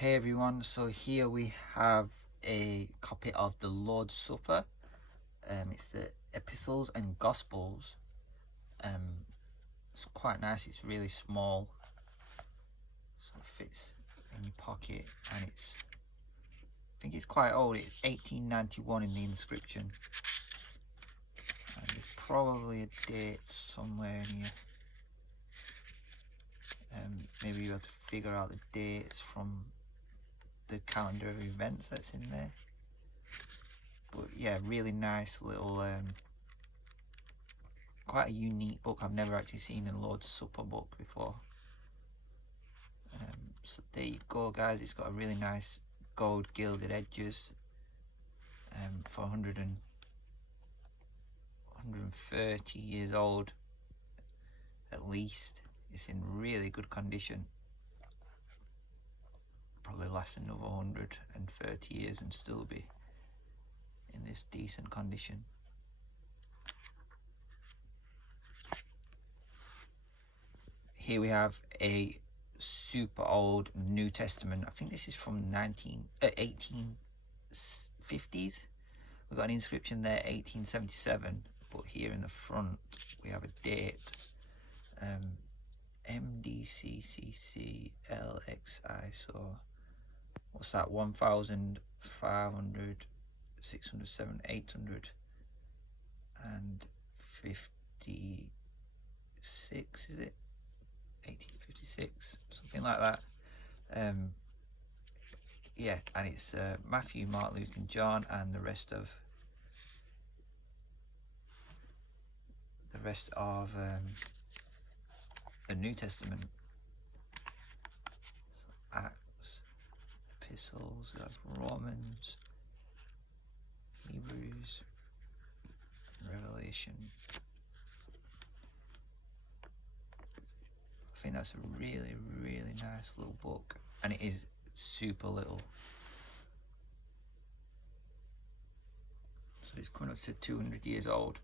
Hey everyone, so here we have a copy of the Lord's Supper. It's the Epistles and Gospels. It's quite nice, it's really small, so it fits in your pocket, and I think it's quite old. It's 1891 in the inscription, and there's probably a date somewhere in here. Maybe you have to figure out the dates from the calendar of events that's in there. But yeah, really nice little quite a unique book. I've never actually seen a Lord's Supper book before. So there you go, guys. It's got a really nice gold gilded edges, for 130 years old at least. It's in really good condition. Probably last another 130 years and still be in this decent condition. Here we have a super old New Testament. I think this is from 1850s. We've got an inscription there, 1877, but here in the front we have a date, MDCCCLXI. So what's that? 1,500, 600, 700, 856, is it? 1856, something like that. Yeah, and it's Matthew, Mark, Luke and John, and the rest of the New Testament. So Acts, Epistles, Romans, Hebrews, Revelation. I think that's a really, really nice little book, and it is super little. So it's coming up to 200 years old,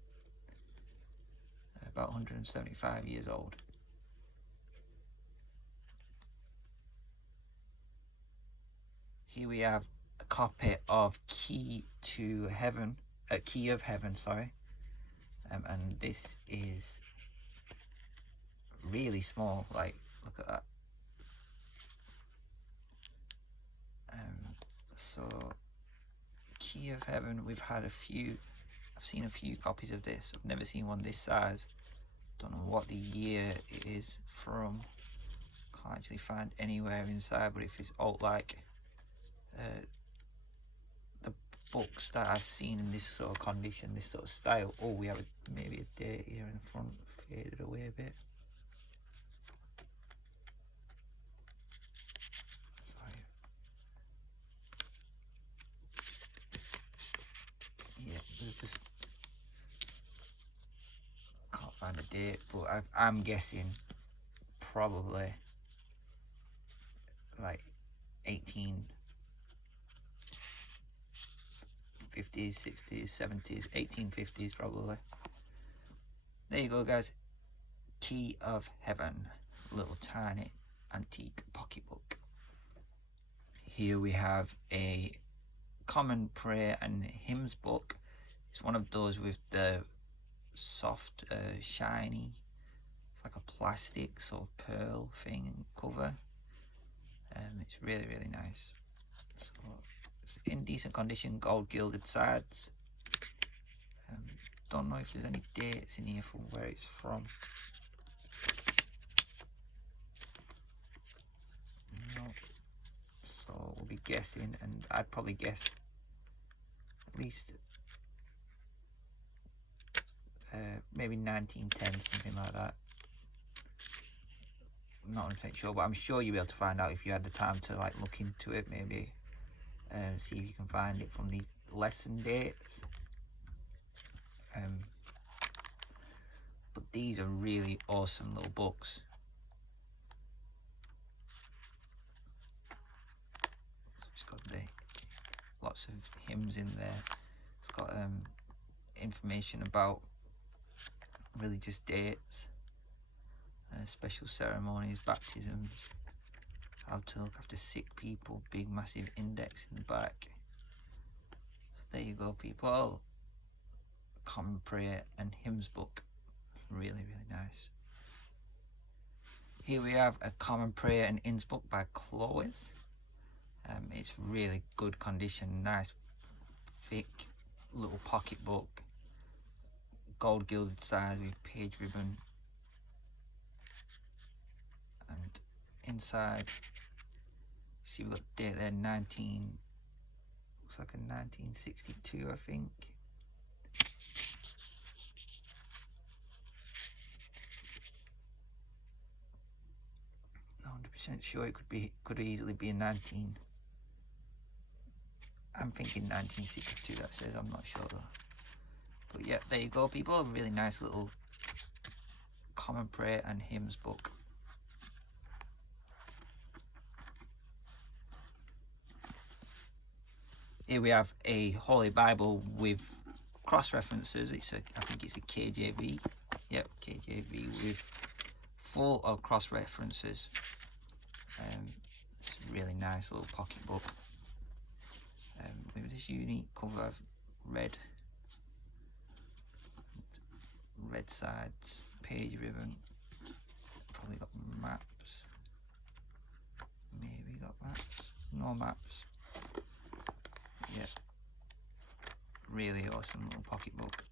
about 175 years old. Here we have a copy of Key of Heaven, sorry, and this is really small. Like, look at that. So Key of Heaven, I've seen a few copies of this. I've never seen one this size. Don't know what the year it is from. Can't actually find anywhere inside, but if it's old, like the books that I've seen in this sort of condition, this sort of style. Oh, we have maybe a date here in the front, faded away a bit. Sorry. Yeah, there's just, can't find a date, but I'm guessing probably like 1850s, 60s, 70s, 1850s probably. There you go, guys. Key of Heaven, little tiny antique pocketbook. Here we have a common prayer and hymns book. It's one of those with the soft, shiny, it's like a plastic sort of pearl thing cover. It's really, really nice. So it's in decent condition, gold gilded sides. Don't know if there's any dates in here from where it's from. No. So we'll be guessing, and I'd probably guess at least maybe 1910, something like that. I'm not 100% sure, but I'm sure you'll be able to find out if you had the time to like look into it, maybe see if you can find it from the lesson dates. But these are really awesome little books. It's got lots of hymns in there. It's got information about religious dates, special ceremonies, baptisms, how to look after sick people, big massive index in the back. So there you go, people. Common Prayer and Hymns book. Really, really nice. Here we have a Common Prayer and Hymns book by Chloe's. It's really good condition, nice thick little pocket book, gold gilded sides with page ribbon, and inside see we've got the date there, looks like a 1962 I think. Not 100% sure, it could easily be a 19. I'm thinking 1962 that says, I'm not sure though. But yeah, there you go, people. A really nice little Common Prayer and Hymns book. Here we have a Holy Bible with cross references. I think it's a KJV. Yep, KJV with full of cross references. It's a really nice little pocket book. With this unique cover of red sides, page ribbon, probably got maps, maybe got maps, no maps. Yeah, really awesome little pocket book.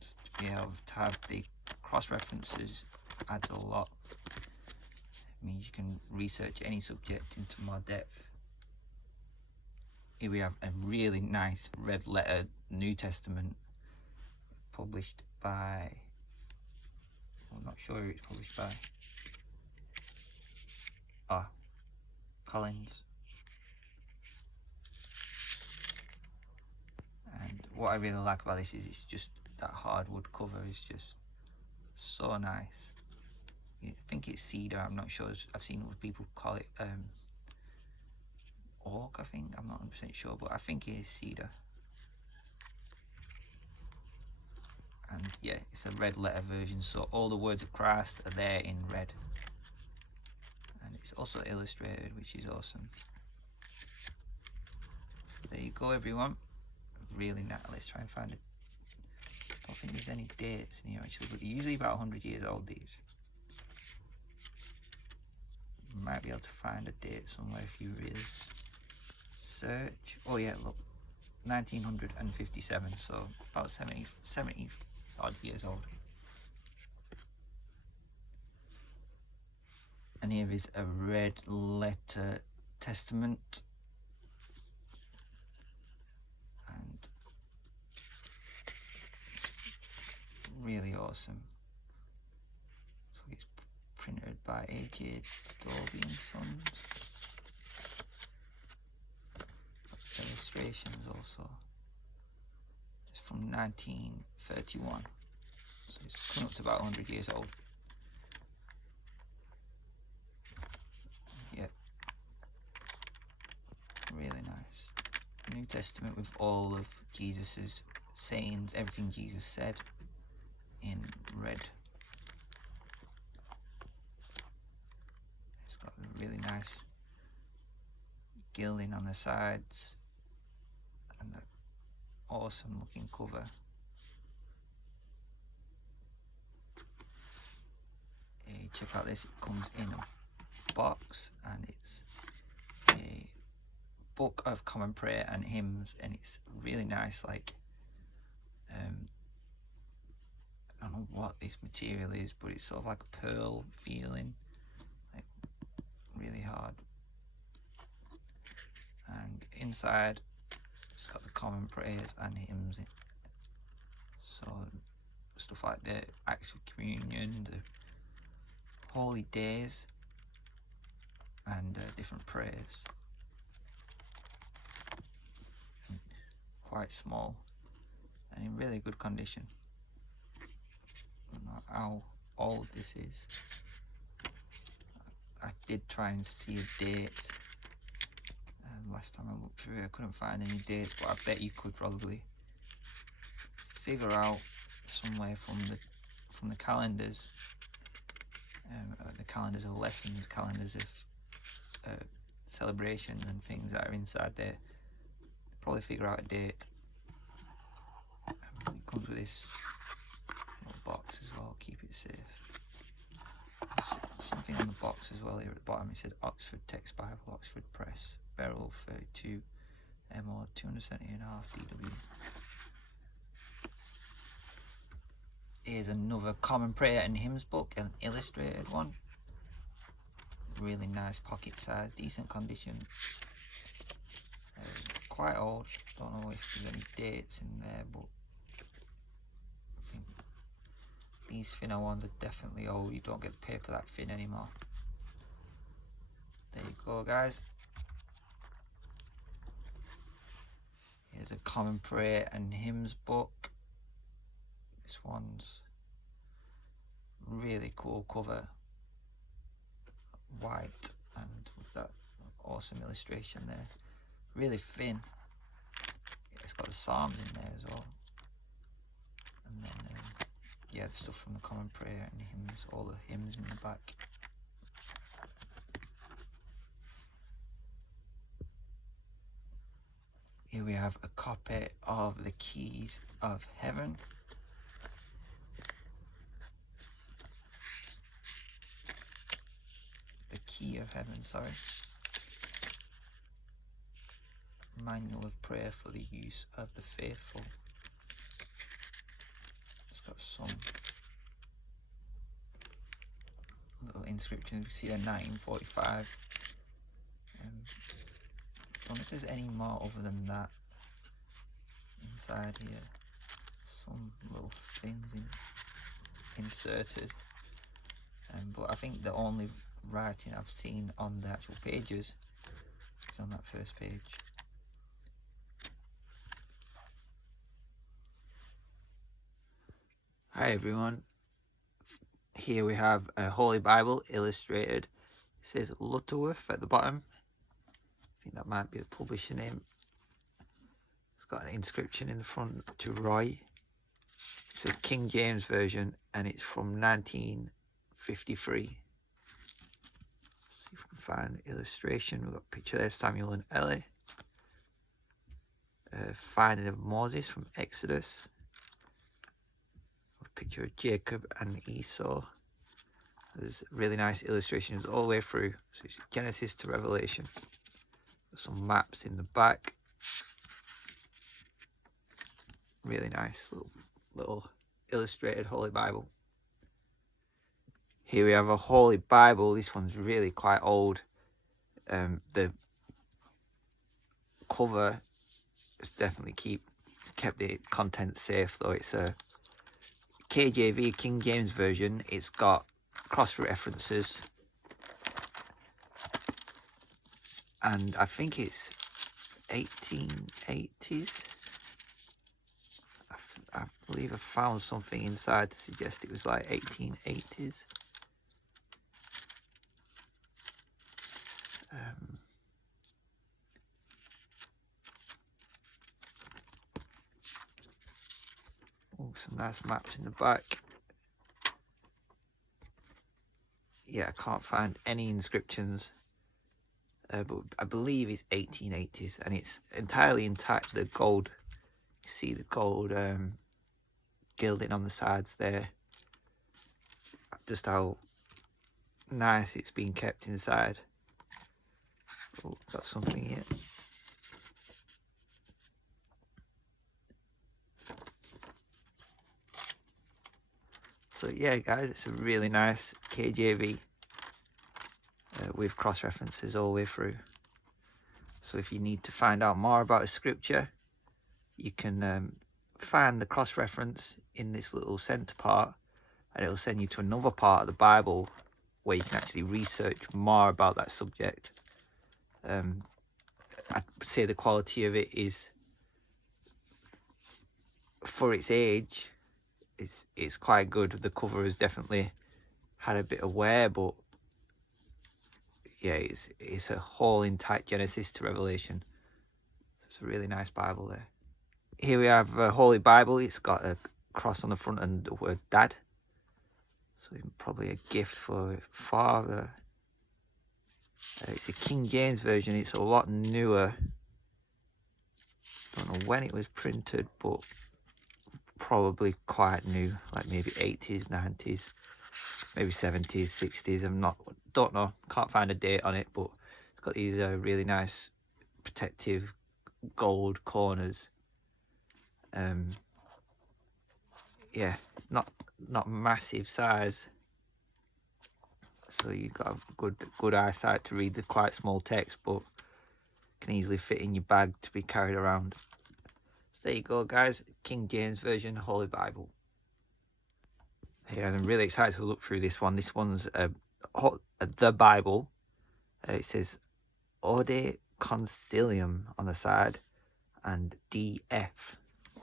Just to be able to have the cross references adds a lot. It means you can research any subject into more depth. Here we have a really nice red letter New Testament published by, I'm not sure who it's published by. Collins. And what I really like about this is it's just that hardwood cover is just so nice. I think it's cedar, I'm not sure. I've seen other people call it oak, I think. I'm not 100% sure, but I think it is cedar. And yeah, it's a red letter version, so all the words of Christ are there in red. And it's also illustrated, which is awesome. There you go, everyone. Really nice. Let's try and find it. I don't think there's any dates in here actually, but they're usually about 100 years old, these. You might be able to find a date somewhere if you really search. Oh yeah, look, 1957, so about 70 odd years old. And here is a red letter testament, and really awesome. So it's printed by A.J. Dolby and Sons. Illustrations also. It's from 1931, so it's coming up to about 100 years old. Yeah, really nice. New Testament with all of Jesus's sayings, everything Jesus said in red. It's got a really nice gilding on the sides and the awesome looking cover. Hey, check out this, it comes in a box and it's a book of Common Prayer and Hymns, and it's really nice, like I don't know what this material is, but it's sort of like a pearl feeling, like really hard. And inside it's got the common prayers and hymns in. So stuff like the acts of communion, the holy days, and different prayers. And quite small and in really good condition. I don't know how old this is. I did try and see a date. Last time I looked through it, I couldn't find any dates, but I bet you could probably figure out somewhere from the calendars, the calendars of lessons, calendars of celebrations and things that are inside there. Probably figure out a date. It comes with this little box as well, keep it safe. There's something on the box as well here at the bottom. It said Oxford Text Bible, Oxford Press, Beryl 32, MO 270.5 DW. Here's another Common Prayer and Hymns book, an illustrated one. Really nice pocket size, decent condition. Quite old, don't know if there's any dates in there, but I think these thinner ones are definitely old. You don't get the paper that thin anymore. There you go, guys. Here's a Common Prayer and Hymns book. This one's really cool cover, white, and with that awesome illustration there. Really thin. It's got the Psalms in there as well, and then yeah, the stuff from the Common Prayer and hymns, all the hymns in the back. Here we have a copy of the Keys of Heaven. The Key of Heaven, sorry. Manual of Prayer for the Use of the Faithful. It's got some little inscriptions. We see a 1945. Don't know if there's any more other than that inside here. Some little things inserted. But I think the only writing I've seen on the actual pages is on that first page. Hi everyone, here we have a Holy Bible illustrated. It says Lutterworth at the bottom. I think that might be the publisher name. It's got an inscription in the front to Roy. It's a King James version and it's from 1953. Let's see if we can find the illustration. We've got a picture there, Samuel and Ellie. Finding of Moses from Exodus. Picture of Jacob and Esau. There's really nice illustrations all the way through. So it's Genesis to Revelation. There's some maps in the back. Really nice little illustrated Holy Bible. Here we have a Holy Bible. This one's really quite old. The cover has definitely kept the content safe, though. It's a KJV, King James version. It's got cross references, and I think it's 1880s. I believe I found something inside to suggest it was like 1880s. Oh, some nice maps in the back. Yeah, I can't find any inscriptions, but I believe it's 1880s, and it's entirely intact. The gold, you see the gold gilding on the sides there. Just how nice it's been kept inside. Oh, got something here. So yeah, guys, it's a really nice KJV with cross references all the way through. So if you need to find out more about a scripture, you can find the cross reference in this little center part, and it'll send you to another part of the Bible where you can actually research more about that subject. I'd say the quality of it is, for its age, it's quite good. The cover has definitely had a bit of wear, but yeah, it's a whole intact Genesis to Revelation. It's a really nice Bible there. Here we have a Holy Bible. It's got a cross on the front and the word Dad. So probably a gift for father. It's a King James version. It's a lot newer. Don't know when it was printed, but probably quite new, like maybe 80s, 90s, maybe 70s, 60s. Don't know, can't find a date on it, but it's got these really nice protective gold corners. Yeah, not massive size, so you've got good eyesight to read the quite small text, but can easily fit in your bag to be carried around. So there you go, guys, King James Version Holy Bible. Yeah, I'm really excited to look through this one. This one's the Bible. It says Ode Concilium on the side and DF.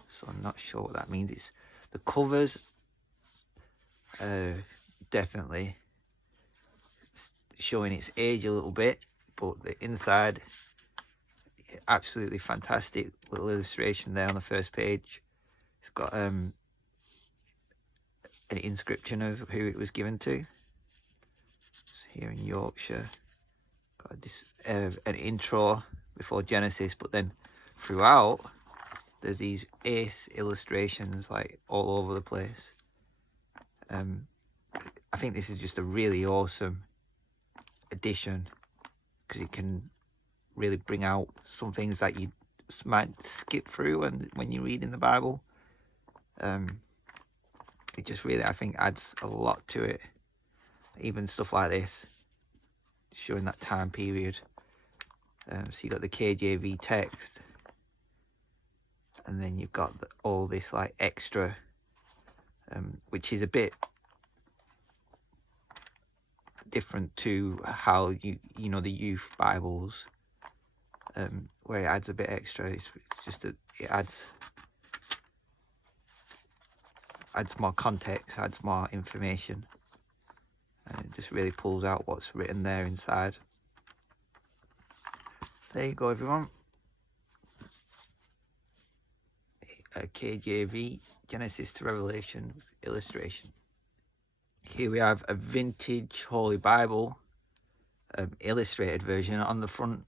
So I'm not sure what that means. It's the covers definitely showing its age a little bit, but the inside, absolutely fantastic little illustration there on the first page. It's got an inscription of who it was given to. It's here in Yorkshire. Got this an intro before Genesis, but then throughout there's these ace illustrations like all over the place. I think this is just a really awesome addition because it can really bring out some things that you might skip through when you're reading the Bible. It just really, I think, adds a lot to it. Even stuff like this, showing that time period. So you got the KJV text, and then you've got all this like extra, which is a bit different to how you know the youth Bibles, where it adds a bit extra. It's just it adds more context, adds more information, and it just really pulls out what's written there inside. So there you go, everyone. KJV, Genesis to Revelation illustration. Here we have a vintage Holy Bible, illustrated version. On the front,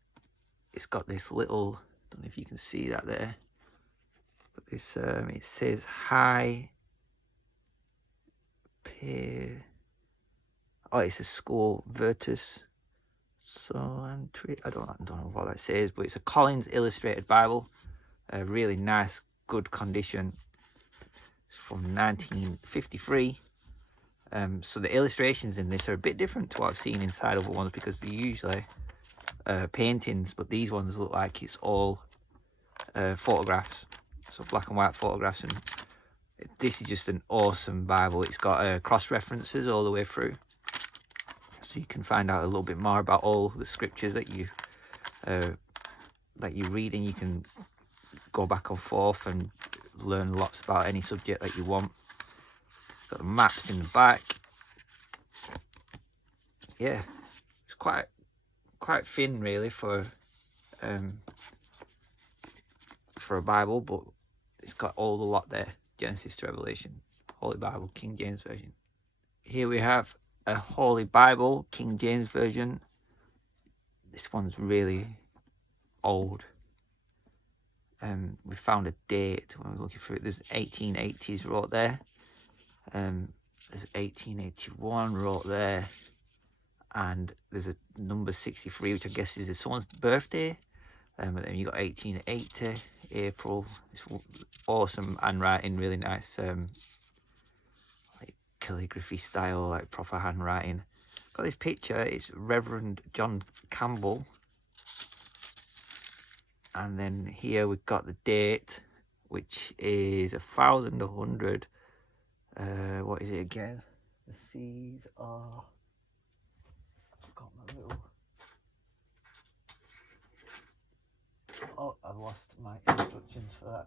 it's got this little, I don't know if you can see that there, but this it says High Peer. Oh, it's a school Virtus. So I don't know what that says, but it's a Collins illustrated Bible, really nice, good condition. It's from 1953. So the illustrations in this are a bit different to what I've seen inside other ones, because they're usually paintings, but these ones look like it's all photographs, so black and white photographs. And this is just an awesome Bible. It's got cross references all the way through, so you can find out a little bit more about all the scriptures that you read, and you can go back and forth and learn lots about any subject that you want. Got the maps in the back. Yeah, it's quite thin really for a Bible, but it's got all the lot there. Genesis to Revelation, Holy Bible, King James Version. Here we have a Holy Bible, King James Version. This one's really old. We found a date when we were looking through it. There's 1880s wrote there. There's 1881 wrote there, and there's a number 63, which I guess is someone's birthday. And then you got 1880 April. It's awesome handwriting, really nice, like calligraphy style, like proper handwriting. Got this picture. It's Reverend John Campbell, and then here we've got the date, which is 1100. What is it again? The C's are... I've got my little... Oh, I've lost my instructions for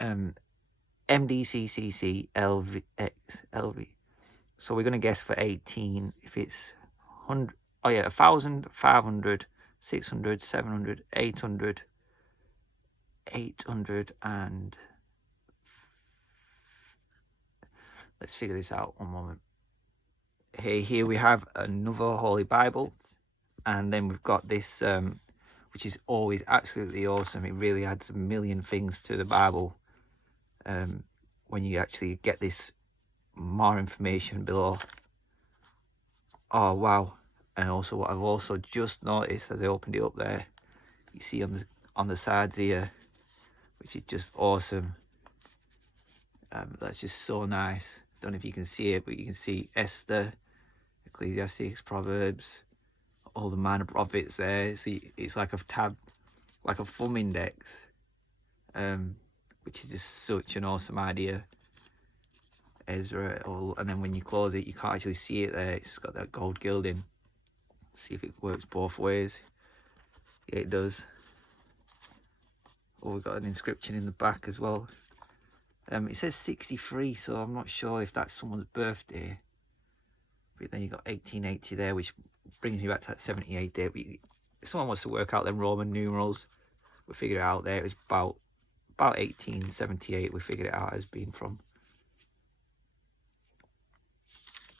that. MDCCC LVX LV. So we're going to guess for 18 if it's 100. Oh yeah, 1,000, 500, 600, 700, 800, 800, and... Let's figure this out one moment. here we have another Holy Bible, and then we've got this, which is always absolutely awesome. It really adds a million things to the Bible when you actually get this more information below. Oh wow. And also what I've also just noticed as I opened it up there, you see on the sides here, which is just awesome. That's just so nice. Don't know if you can see it, but you can see Esther, Ecclesiastes, Proverbs, all the minor prophets there. See, it's like a tab, like a thumb index, which is just such an awesome idea. Ezra, and then when you close it, you can't actually see it there. It's just got that gold gilding. See if it works both ways. Yeah, it does. Oh, we've got an inscription in the back as well. It says 63, so I'm not sure if that's someone's birthday. But then you got 1880 there, which brings me back to that 78 date. If someone wants to work out them Roman numerals, we figured it out there. It was about 1878. We figured it out as being from.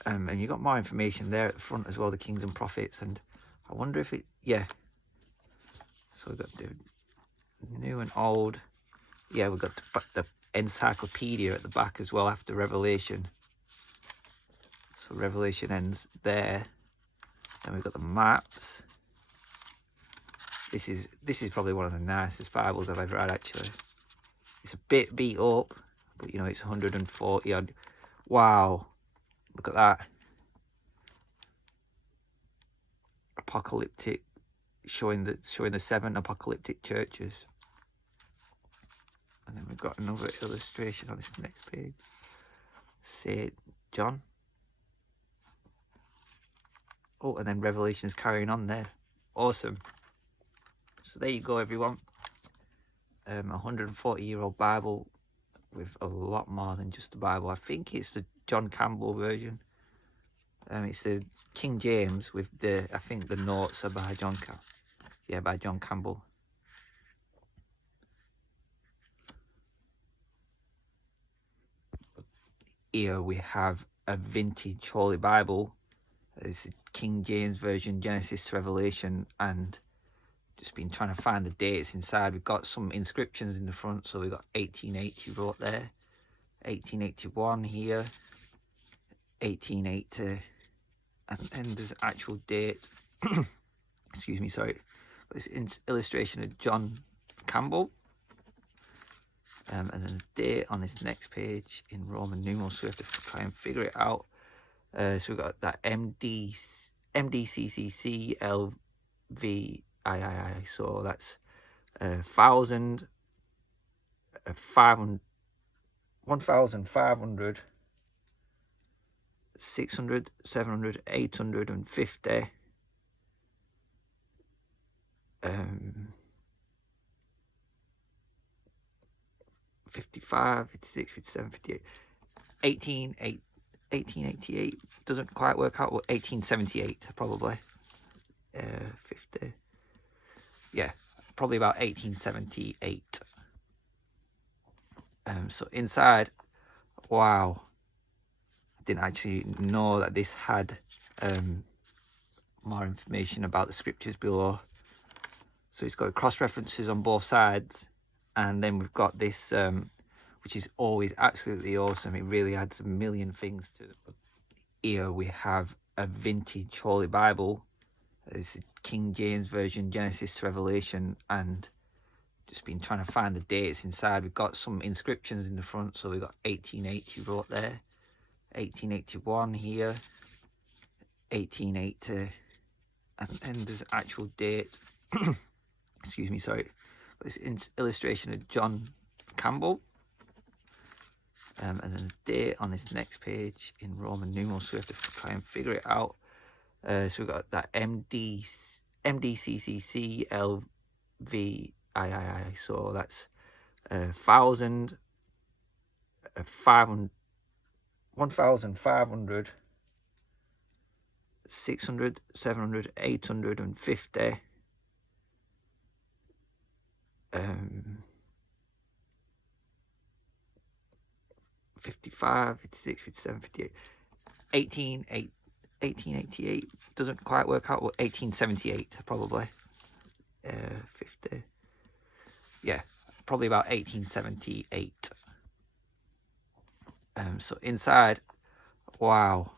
And you got more information there at the front as well, the kings and prophets. And I wonder if it, yeah. So we've got the new and old. Yeah, we've got the encyclopedia at the back as well after Revelation. So Revelation ends there. Then we've got the maps. This is probably one of the nicest Bibles I've ever had, actually. It's a bit beat up, but you know, it's 140 odd. Wow, look at that. Apocalyptic, showing the 7 apocalyptic churches. And then we've got another illustration on this next page. St. John. Oh, and then Revelation's carrying on there. Awesome. So there you go, everyone. 140-year-old Bible with a lot more than just the Bible. I think it's the John Campbell version. It's the King James with I think the notes are by John Campbell. Here we have a vintage Holy Bible. It's the King James version, Genesis to Revelation, and just been trying to find the dates inside. We've got some inscriptions in the front, so we've got 1880 wrote there, 1881 here, 1880, and there's actual date. Excuse me, sorry. This illustration of John Campbell. And then the date on this next page in Roman numerals, so we have to try and figure it out. So we've got that MDCCC LVIII, so that's 1,500, 1,500, 600, 700, 850. 55, 56, 57, 58, 1888 doesn't quite work out. 1878 probably. 50. Yeah, probably about 1878. So inside, wow, I didn't actually know that this had more information about the scriptures below. So it's got cross references on both sides. And then we've got this, which is always absolutely awesome. It really adds a million things to it. Here we have a vintage Holy Bible. It's the King James version, Genesis to Revelation, and just been trying to find the dates inside. We've got some inscriptions in the front, so we've got 1880 wrote there, 1881 here, 1880, and there's actual date. Excuse me, sorry. This illustration of John Campbell. And then the date on this next page in Roman numerals, so we have to try and figure it out. So we've got that MDCCC LVIII, so that's 1,000, 1,500, 600, 700, 850. 55, 56, 57, 58, 1888 doesn't quite work out. 1878 probably. 50. Yeah, probably about 1878. So inside, wow,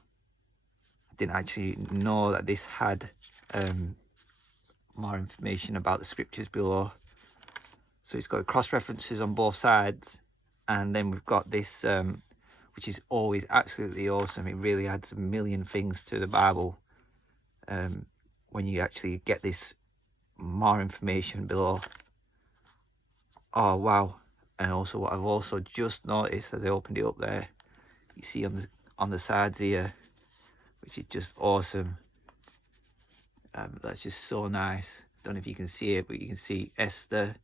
I didn't actually know that this had more information about the scriptures below. So it's got cross references on both sides, and then we've got this which is always absolutely awesome. It really adds a million things to the Bible when you actually get this more information below. Oh wow. And also what I've also just noticed as I opened it up there, you see on the sides here, which is just awesome. That's just so nice. Don't know if you can see it, but you can see Esther,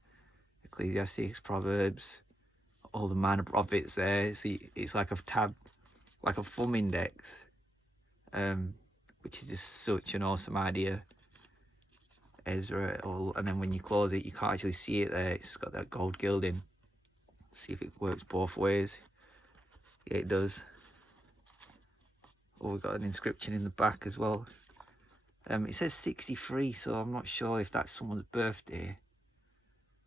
Ecclesiastes, Proverbs, all the minor prophets there. See, it's like a tab, like a thumb index, which is just such an awesome idea. Ezra, and then when you close it, you can't actually see it there. It's got that gold gilding. See if it works both ways. Yeah, it does. Oh, we've got an inscription in the back as well. It says 63, so I'm not sure if that's someone's birthday.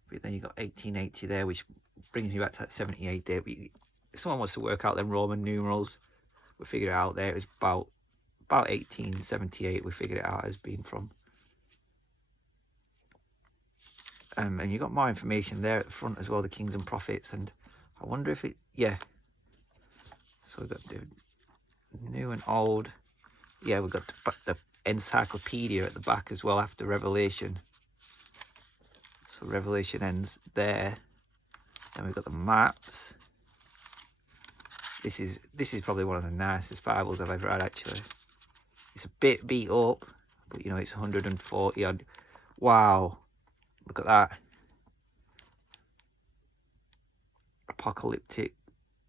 But then you got 1880 there, which brings me back to that 78 date. But if someone wants to work out them Roman numerals, we figured it out there. It was about 1878. We figured it out as being from. And you got more information there at the front as well, the kings and prophets. And I wonder if it, yeah. So we've got the new and old. Yeah, we've got the encyclopedia at the back as well after Revelation. So Revelation ends there. Then we've got the maps. This is probably one of the nicest Bibles I've ever had, actually. It's a bit beat up, but you know, it's 140 odd. Wow. Look at that. Apocalyptic,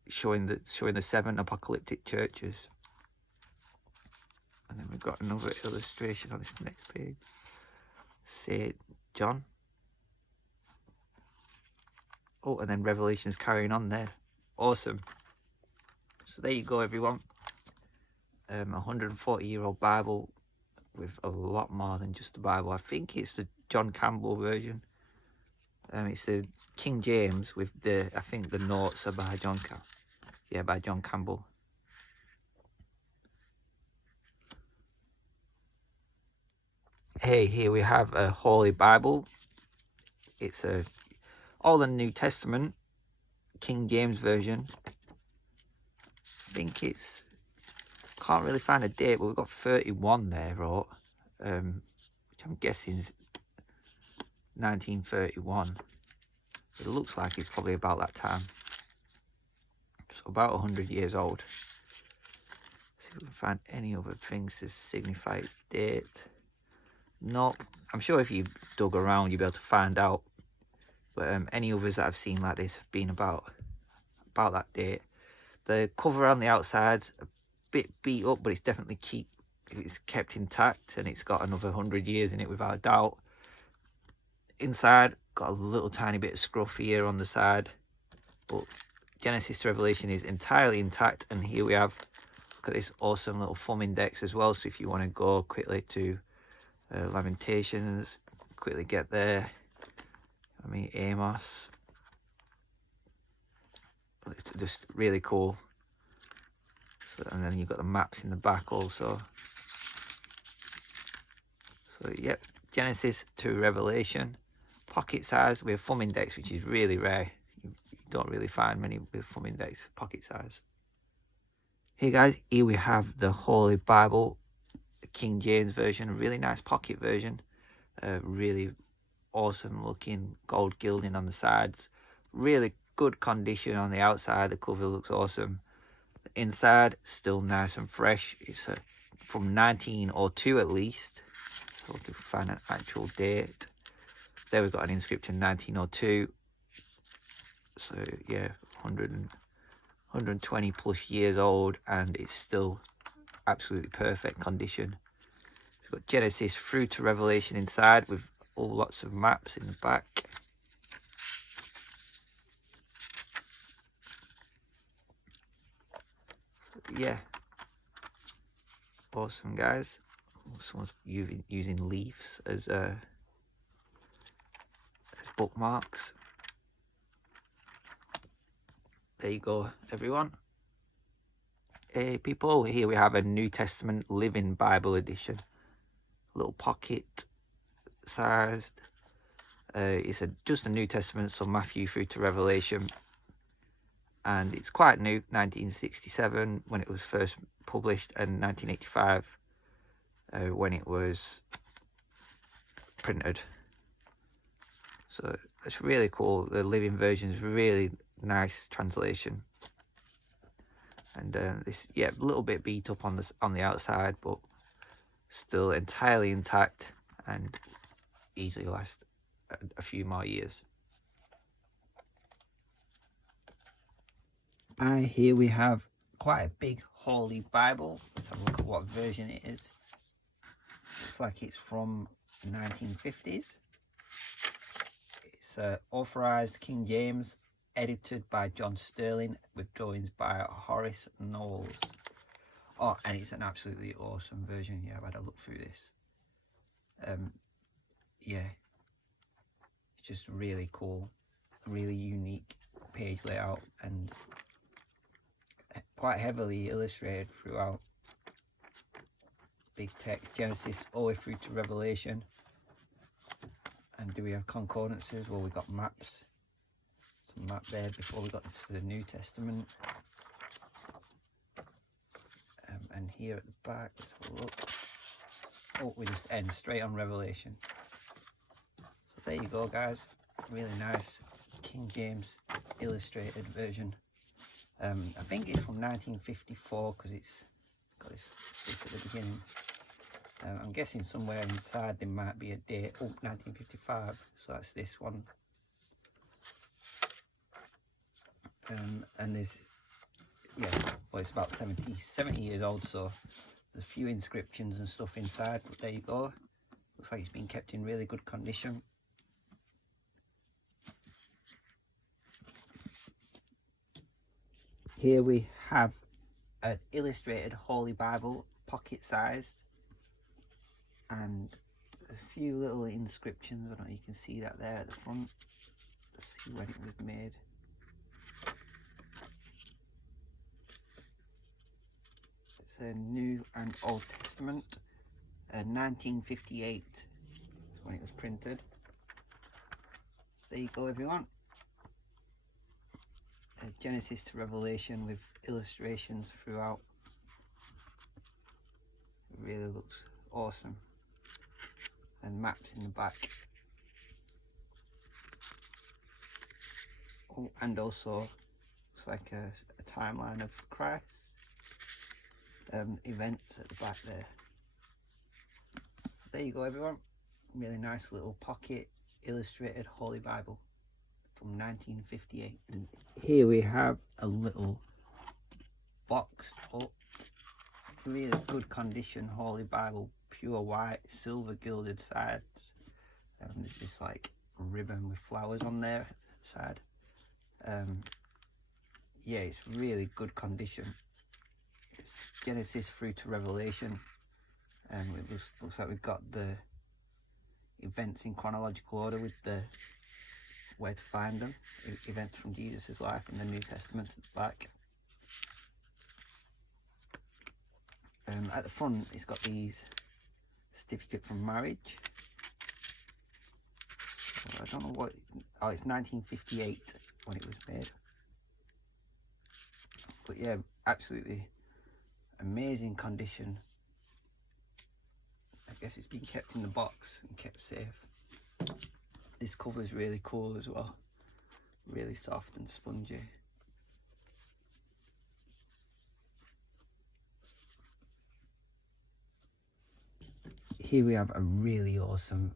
showing the 7 apocalyptic churches. And then we've got another illustration on this next page. St. John. Oh, and then Revelation's carrying on there. Awesome. So there you go, everyone. 140-year-old Bible with a lot more than just the Bible. I think it's the John Campbell version. It's the King James with I think the notes are by John Campbell. Hey, here we have a Holy Bible. It's all the New Testament, King James version. I think it's, can't really find a date, but we've got 31 there, wrote, which I'm guessing is 1931. It looks like it's probably about that time. So about 100 years old. See if we can find any other things to signify its date. No, I'm sure if you dug around, you'll be able to find out. But any others that I've seen like this have been about that date. The cover on the outside's a bit beat up, but it's definitely kept intact, and it's got another 100 years in it without a doubt. Inside, got a little tiny bit of scruff here on the side, but Genesis to Revelation is entirely intact. And here we have, look at this awesome little thumb index as well. So if you want to go quickly to Lamentations, quickly get there. I mean, Amos. It's just really cool. So, and then you've got the maps in the back also. So yep, Genesis to Revelation, pocket size with thumb index, which is really rare. You don't really find many with thumb index pocket size. Hey guys, here we have the Holy Bible, the King James version, a really nice pocket version. Really awesome looking gold gilding on the sides. Really good condition on the outside. The cover looks awesome. The inside, still nice and fresh. It's from 1902 at least. So if we find an actual date. There we've got an inscription, 1902. So yeah, 120 plus years old, and it's still absolutely perfect condition. We've got Genesis through to Revelation inside with lots of maps in the back. Yeah, awesome, guys. Someone's using leaves as bookmarks. There you go, everyone. Hey people, here we have a New Testament Living Bible edition. Little pocket sized. It's just a New Testament, so Matthew through to Revelation. And it's quite new, 1967 when it was first published, and 1985 when it was printed. So it's really cool. The living version is really nice translation. And this, yeah, a little bit beat up on the outside, but still entirely intact and easily last a few more years. Here we have quite a big Holy Bible. Let's have a look at what version it is. Looks like it's from 1950s. It's authorized King James, edited by John Sterling, with drawings by Horace Knowles. Oh, and it's an absolutely awesome version. Yeah, I've had a look through this. Yeah, it's just really cool, really unique page layout, and quite heavily illustrated throughout. Big text, Genesis all the way through to Revelation. And do we have concordances? Well, we got maps. Some map there before we got to the New Testament. And here at the back, let's have a look. Oh, we just end straight on Revelation. So there you go, guys. Really nice King James illustrated version. I think it's from 1954 because it's got this at the beginning. I'm guessing somewhere inside there might be a date. Oh, 1955. So that's this one. And there's, yeah, well, it's about 70 years old, so there's a few inscriptions and stuff inside, but there you go. Looks like it's been kept in really good condition. Here we have an illustrated Holy Bible, pocket sized, and a few little inscriptions. I don't know if you can see that there at the front. Let's see when it was made. It's a New and Old Testament. 1958 is when it was printed. So there you go, everyone. Genesis to Revelation with illustrations throughout. It really looks awesome. And maps in the back. Oh, and also looks like a timeline of Christ. Events at the back there. There you go, everyone. Really nice little pocket illustrated Holy Bible from 1958. And here we have a little boxed up, really good condition Holy Bible, pure white, silver gilded sides. There's this like ribbon with flowers on there at the side. Yeah, it's really good condition. It's Genesis through to Revelation, and it looks like we've got the events in chronological order with the where to find them, events from Jesus' life in the New Testament at the back. At the front, it's got these certificate from marriage. So I don't know what. Oh, it's 1958 when it was made. But yeah, absolutely amazing condition. I guess it's been kept in the box and kept safe. This cover is really cool as well. Really soft and spongy. Here we have a really awesome,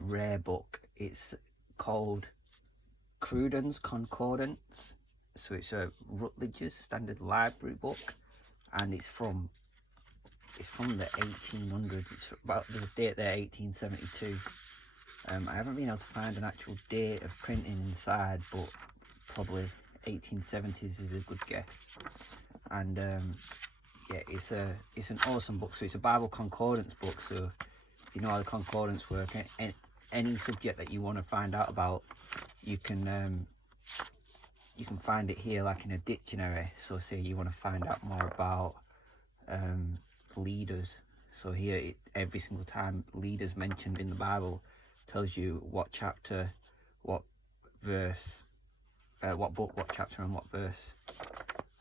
rare book. It's called Cruden's Concordance. So it's a Rutledge's Standard Library book, and it's from the 1800s. It's about the date there, 1872. I haven't been able to find an actual date of printing inside, but probably 1870s is a good guess. And yeah, it's an awesome book. So it's a Bible concordance book. So if you know how the concordance work, any subject that you want to find out about, you can find it here, like in a dictionary. So say you want to find out more about leaders. So here, every single time leaders mentioned in the Bible tells you what chapter, what verse, what book, what chapter, and what verse.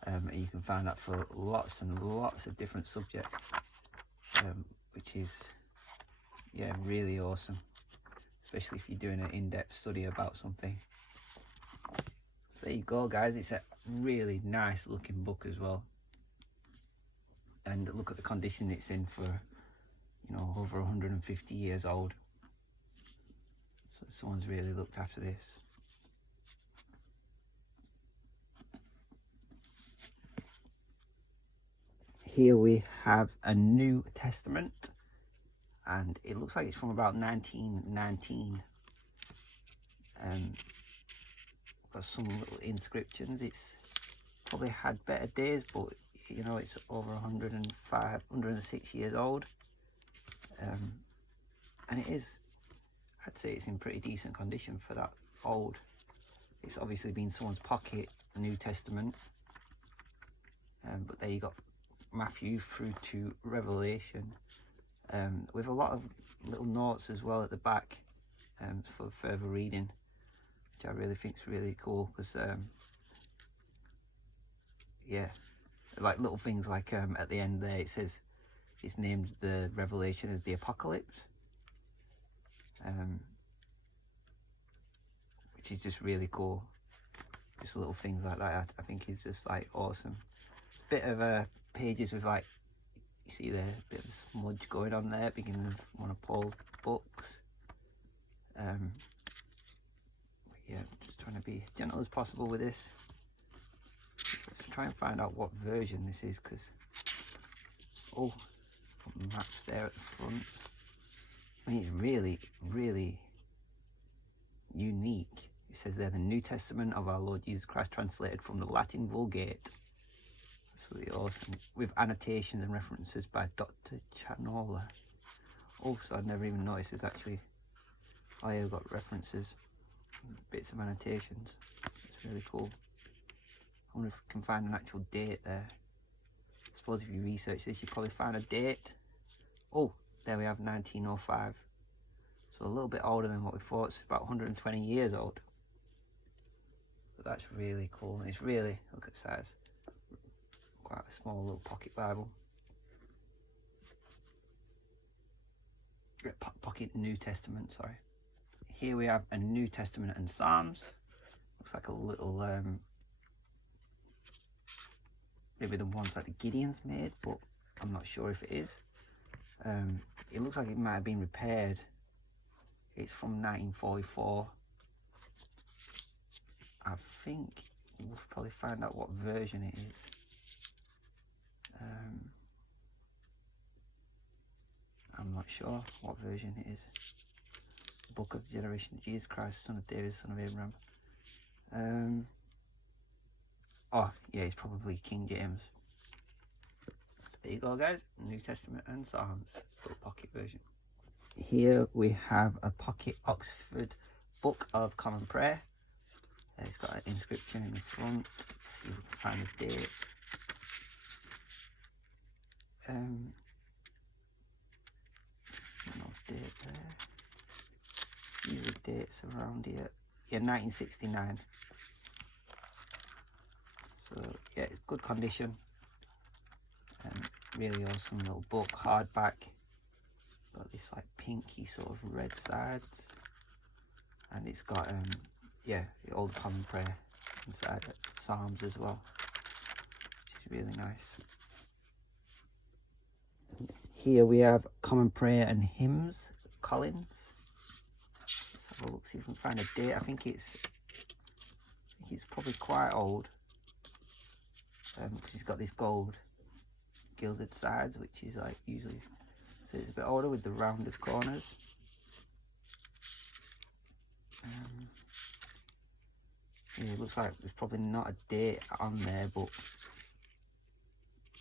And you can find that for lots and lots of different subjects, which is, yeah, really awesome, especially if you're doing an in-depth study about something. So there you go, guys. It's a really nice looking book as well, and look at the condition it's in for, you know, over 150 years old. So someone's really looked after this. Here we have a New Testament, and it looks like it's from about 1919. Got some little inscriptions. It's probably had better days, but you know, it's over 106 years old. And it is, I'd say it's in pretty decent condition for that old. It's obviously been someone's pocket, New Testament. But there you got Matthew through to Revelation, with a lot of little notes as well at the back, for further reading, which I really think is really cool, because yeah, like little things like at the end there it says it's named the Revelation as the Apocalypse, which is just really cool. Just little things like that I think is just like awesome. It's a bit of pages with, like, you see there, a bit of a smudge going on there, beginning of one of Paul's books. But yeah, just trying to be gentle as possible with this. Let's try and find out what version this is, because got maps there at the front. I mean, it's really, really unique. It says there, the New Testament of our Lord Jesus Christ, translated from the Latin Vulgate. Absolutely awesome, with annotations and references by Dr. Chanola. So I've never even noticed there's actually, I've got references, bits of annotations. It's really cool. I wonder if we can find an actual date there. I suppose if you research this, you probably find a date. There we have 1905. So a little bit older than what we thought. It's about 120 years old. But that's really cool. And it's really, look at the size, quite a small little pocket Bible. Pocket New Testament, sorry. Here we have a New Testament and Psalms. Looks like a little, maybe the ones that the Gideons made, but I'm not sure if it is. It looks like it might have been repaired. It's from 1944. I think we'll probably find out what version it is. I'm not sure what version it is. Book of the Generation of Jesus Christ, son of David, son of Abraham. Yeah, it's probably King James. So there you go, guys. New Testament and Psalms, little pocket version. Here we have a pocket Oxford Book of Common Prayer. It's got an inscription in the front. Let's see if we can find a date. No date there. Usually dates around here. Yeah, 1969. So yeah, it's good condition. Really awesome little book, hardback. Got this like pinky sort of red sides, and it's got the old Common Prayer inside it, Psalms as well, which is really nice. Here we have Common Prayer and Hymns, Collins. Let's have a look, see if we can find a date. I think it's probably quite old, because it's got this gold gilded sides, which is like usually, so it's a bit older with the rounded corners. Yeah, it looks like there's probably not a date on there, but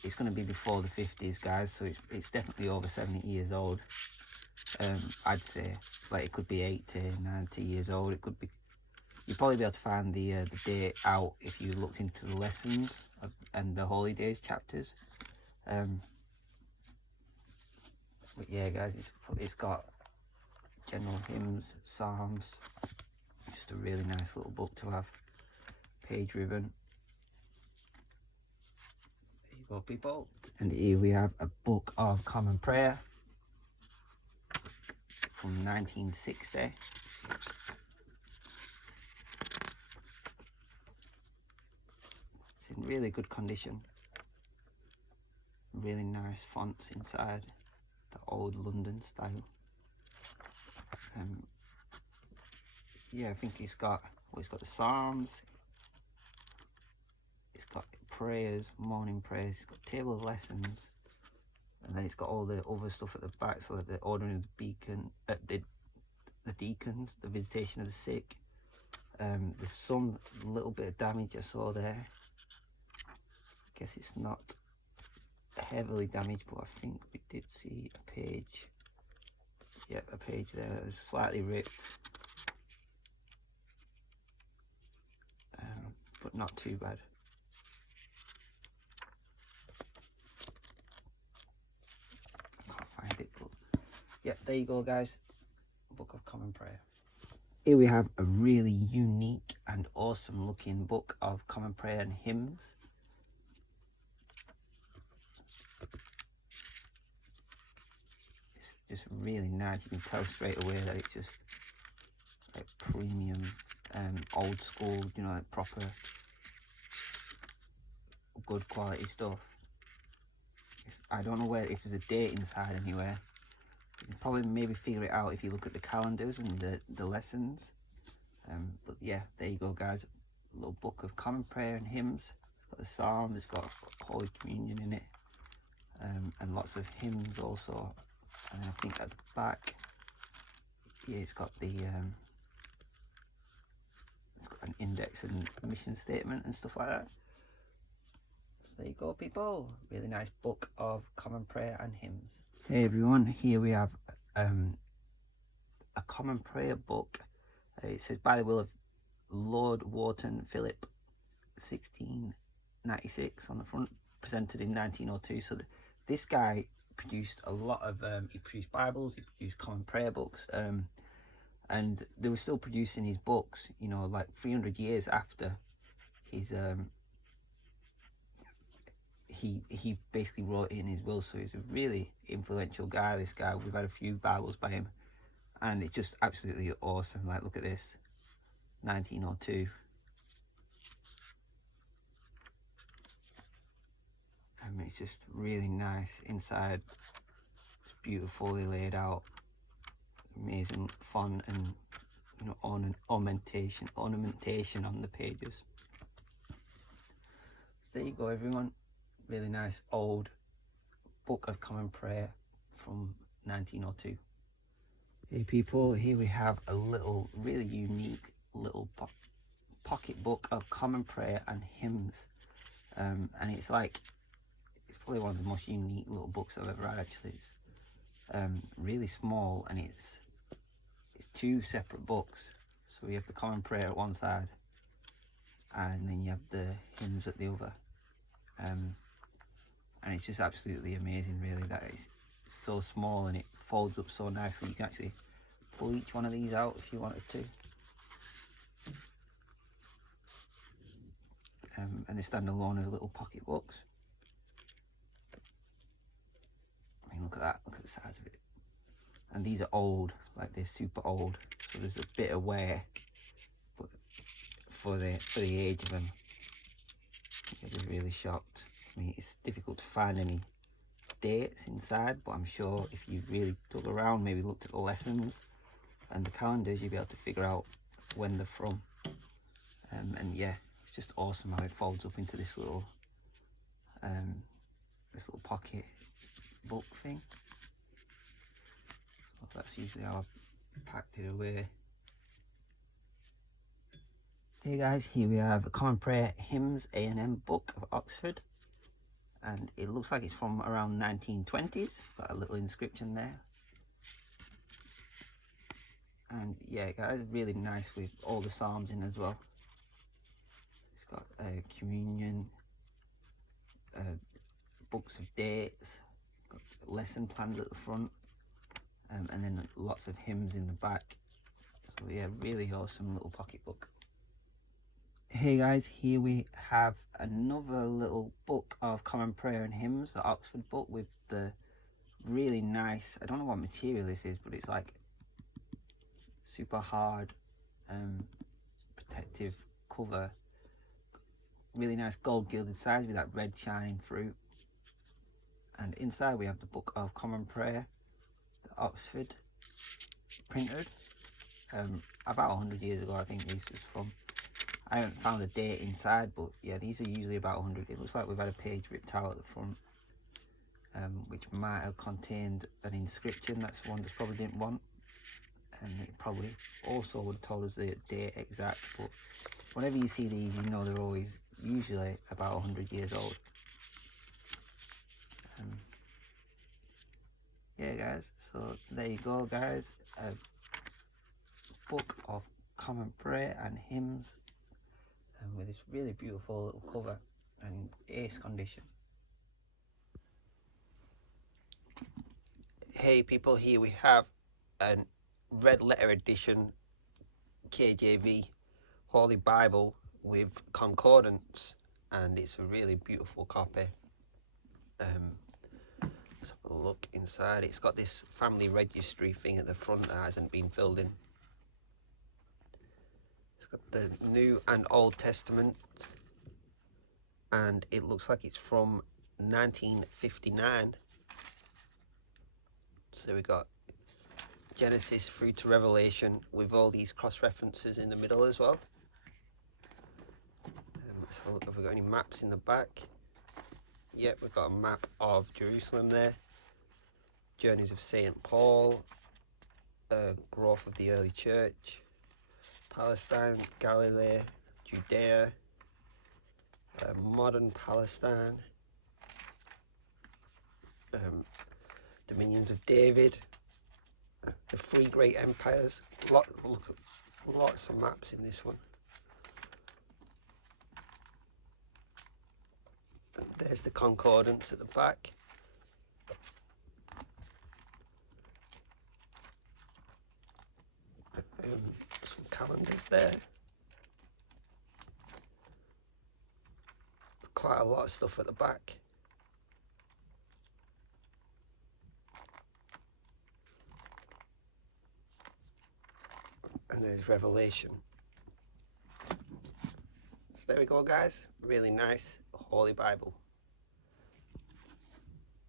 it's going to be before the 50s, guys, so it's definitely over 70 years old. I'd say, like, it could be 80, 90 years old. It could be, you'd probably be able to find the date out if you looked into the lessons and the Holy Days chapters. But yeah, guys, it's got general hymns, psalms. Just a really nice little book to have. Page ribbon. There you go, people. And here we have a Book of Common Prayer from 1960. It's in really good condition. Really nice fonts inside, the old London style. Yeah, I think it's got the Psalms, it's got prayers, morning prayers, it's got table of lessons, and then it's got all the other stuff at the back, so that the ordering of the deacons, the visitation of the sick. There's some little bit of damage I saw there. I guess it's not heavily damaged, but I think we did see a page. Yep, a page there that was slightly ripped. But not too bad. I can't find it, but yeah, there you go, guys. Book of Common Prayer. Here we have a really unique and awesome looking Book of Common Prayer and Hymns. It's just really nice. You can tell straight away that it's just like premium, old school, you know, like proper good quality stuff. I don't know if there's a date inside anywhere. You can probably maybe figure it out if you look at the calendars and the lessons. But yeah, there you go, guys. A little Book of Common Prayer and Hymns. It's got the Psalm, it's got Holy Communion in it, and lots of hymns also. And then I think at the back, yeah, it's got an index and mission statement and stuff like that. So there you go, people. Really nice Book of Common Prayer and Hymns. Hey everyone, here we have a Common Prayer book. It says, by the will of Lord Wharton Philip, 1696 on the front, presented in 1902. So this guy produced a lot of, he produced Bibles, he produced Common Prayer books, and they were still producing his books, you know, like 300 years after his, he basically wrote it in his will. So he's a really influential guy, this guy. We've had a few Bibles by him, and it's just absolutely awesome. Like, look at this, 1902. It's just really nice inside. It's beautifully laid out, amazing font and, you know, ornamentation on the pages. So there you go, everyone. Really nice old Book of Common Prayer from 1902. Hey people, here we have a little really unique little pocket book of Common Prayer and Hymns, and it's probably one of the most unique little books I've ever had. Actually, it's really small, and it's two separate books. So we have the Common Prayer at one side, and then you have the hymns at the other. And it's just absolutely amazing, really, that it's so small and it folds up so nicely. You can actually pull each one of these out if you wanted to. And they stand alone as little pocket books. I mean, look at that, look at the size of it. And these are old, like they're super old, so there's a bit of wear, but for the age of them, you'll be really shocked. I mean, it's difficult to find any dates inside, but I'm sure if you really dug around, maybe looked at the lessons and the calendars, you'll be able to figure out when they're from. And yeah, it's just awesome how it folds up into this little pocket book thing. So that's usually how I've packed it away. Hey guys, here we have a Common Prayer Hymns A&M book of Oxford. and it looks like it's from around 1920s. Got a little inscription there. And yeah guys, really nice with all the psalms in as well. It's got communion, books of dates, got lesson plans at the front, and then lots of hymns in the back. So yeah, really awesome little pocketbook. Hey guys, here we have another little book of common prayer and hymns, the Oxford book, with the really nice, I don't know what material this is, but it's like super hard protective cover, really nice gold gilded sides with that red shining through. And inside we have the Book of Common Prayer, the Oxford printed about 100 years ago. I think this is from, I haven't found a date inside, but yeah, these are usually about 100. It looks like we've had a page ripped out at the front, which might have contained an inscription. That's the one that probably didn't want, and it probably also would have told us the date exact. But whenever you see these, you know they're always usually about 100 years old. Yeah guys, so there you go guys, a book of common prayer and hymns, and with this really beautiful little cover and ace condition. Hey people, here we have a red letter edition KJV Holy Bible with concordance, and it's a really beautiful copy. Let's have a look inside. It's got this family registry thing at the front that hasn't been filled in. It's got the New and Old Testament, and it looks like it's from 1959. So we got Genesis through to Revelation with all these cross references in the middle as well. Let's have a look. Have we got any maps in the back? Yep, we've got a map of Jerusalem there. Journeys of St. Paul, growth of the early church, Palestine, Galilee, Judea, modern Palestine, dominions of David, the three great empires. Lots of maps in this one. And there's the concordance at the back. Some calendars there. Quite a lot of stuff at the back. And there's Revelation. So there we go guys, really nice Holy Bible.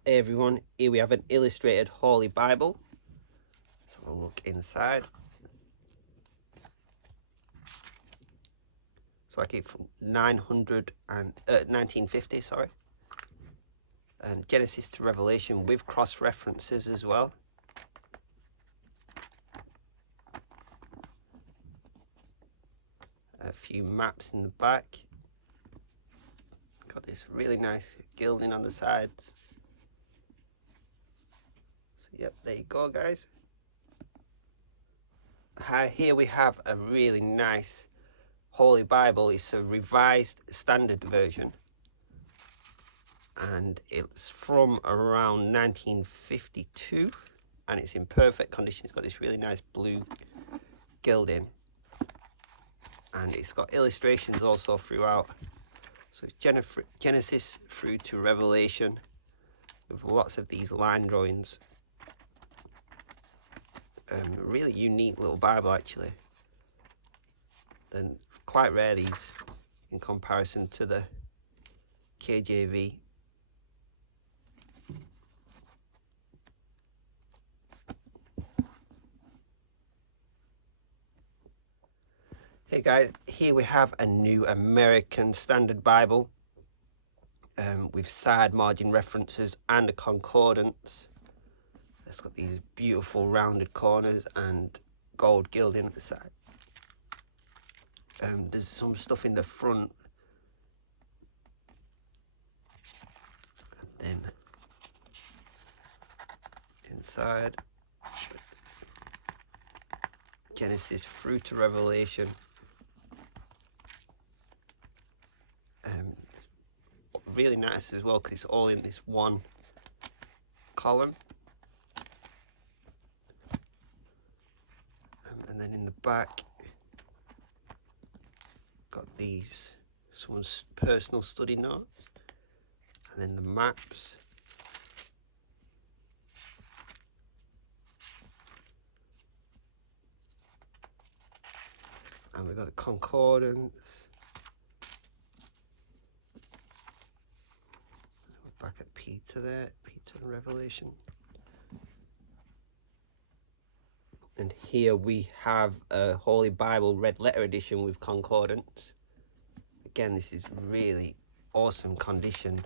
Hey everyone, here we have an illustrated Holy Bible. Let's have a look inside. It's like it from 1950, sorry. And Genesis to Revelation with cross references as well. A few maps in the back. Got this really nice gilding on the sides. So yep, there you go guys. Here we have a really nice Holy Bible. It's a revised standard version, and it's from around 1952, and it's in perfect condition. It's got this really nice blue gilding, and it's got illustrations also throughout. So it's Genesis through to Revelation with lots of these line drawings. Really unique little Bible actually. Then quite rare these in comparison to the KJV. Hey guys, here we have a new American Standard Bible with side margin references and a concordance. It's got these beautiful rounded corners and gold gilding at the sides. There's some stuff in the front then inside, Genesis through to Revelation. Really nice as well, because it's all in this one column. And then in the back, got these, someone's personal study notes, and then the maps. And we've got the concordance. We're back at Peter there, Peter and Revelation. And here we have a Holy Bible Red Letter Edition with concordance. Again, this is really awesome condition.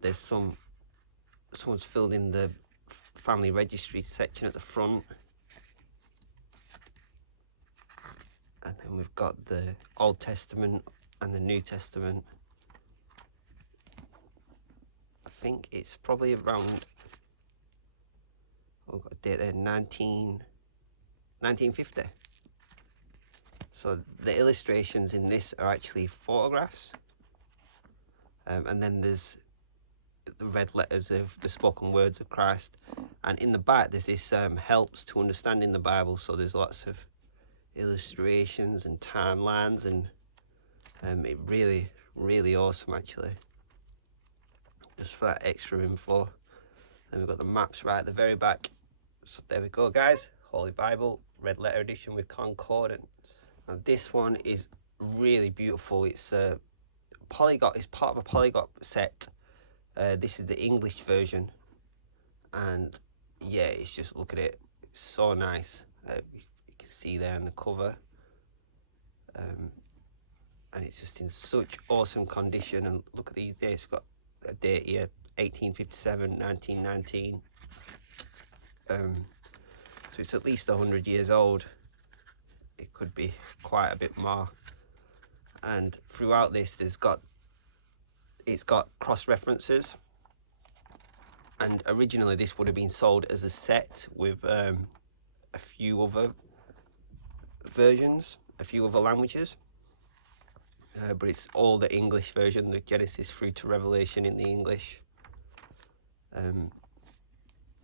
There's someone's filled in the family registry section at the front. And then we've got the Old Testament and the New Testament. I think it's probably around, we've got a date there, 1950. So the illustrations in this are actually photographs. And then there's the red letters of the spoken words of Christ. And in the back, there's this helps to understanding the Bible. So there's lots of illustrations and timelines, and it really awesome actually, just for that extra info. Then we've got the maps right at the very back. So there we go, guys. Holy Bible Red Letter Edition with concordance. And this one is really beautiful. It's a polyglot. It's part of a polyglot set. This is the English version, and yeah, it's just, look at it, it's so nice. You can see there in the cover, and it's just in such awesome condition. And look at these dates. We've got a date here, 1857, 1919. So it's at least 100 years old. It could be quite a bit more. And throughout this, it's got cross references. And originally this would have been sold as a set with a few other versions, a few other languages. But it's all the English version, the Genesis through to Revelation in the English.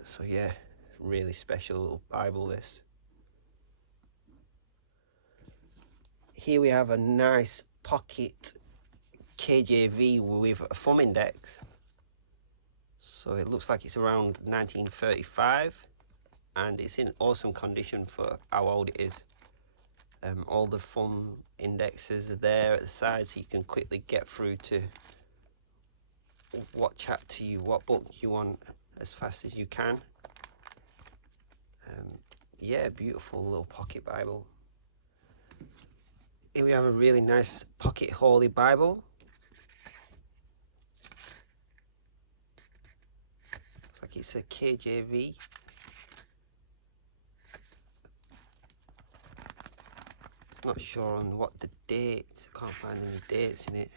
So yeah, really special little Bible this. Here we have a nice pocket KJV with a thumb index. So it looks like it's around 1935, and it's in awesome condition for how old it is. All the thumb indexes are there at the side, so you can quickly get through to what chapter what book you want as fast as you can. Yeah, beautiful little pocket Bible. Here we have a really nice pocket Holy Bible. Looks like it's a KJV. Not sure on what the dates, I can't find any dates in it.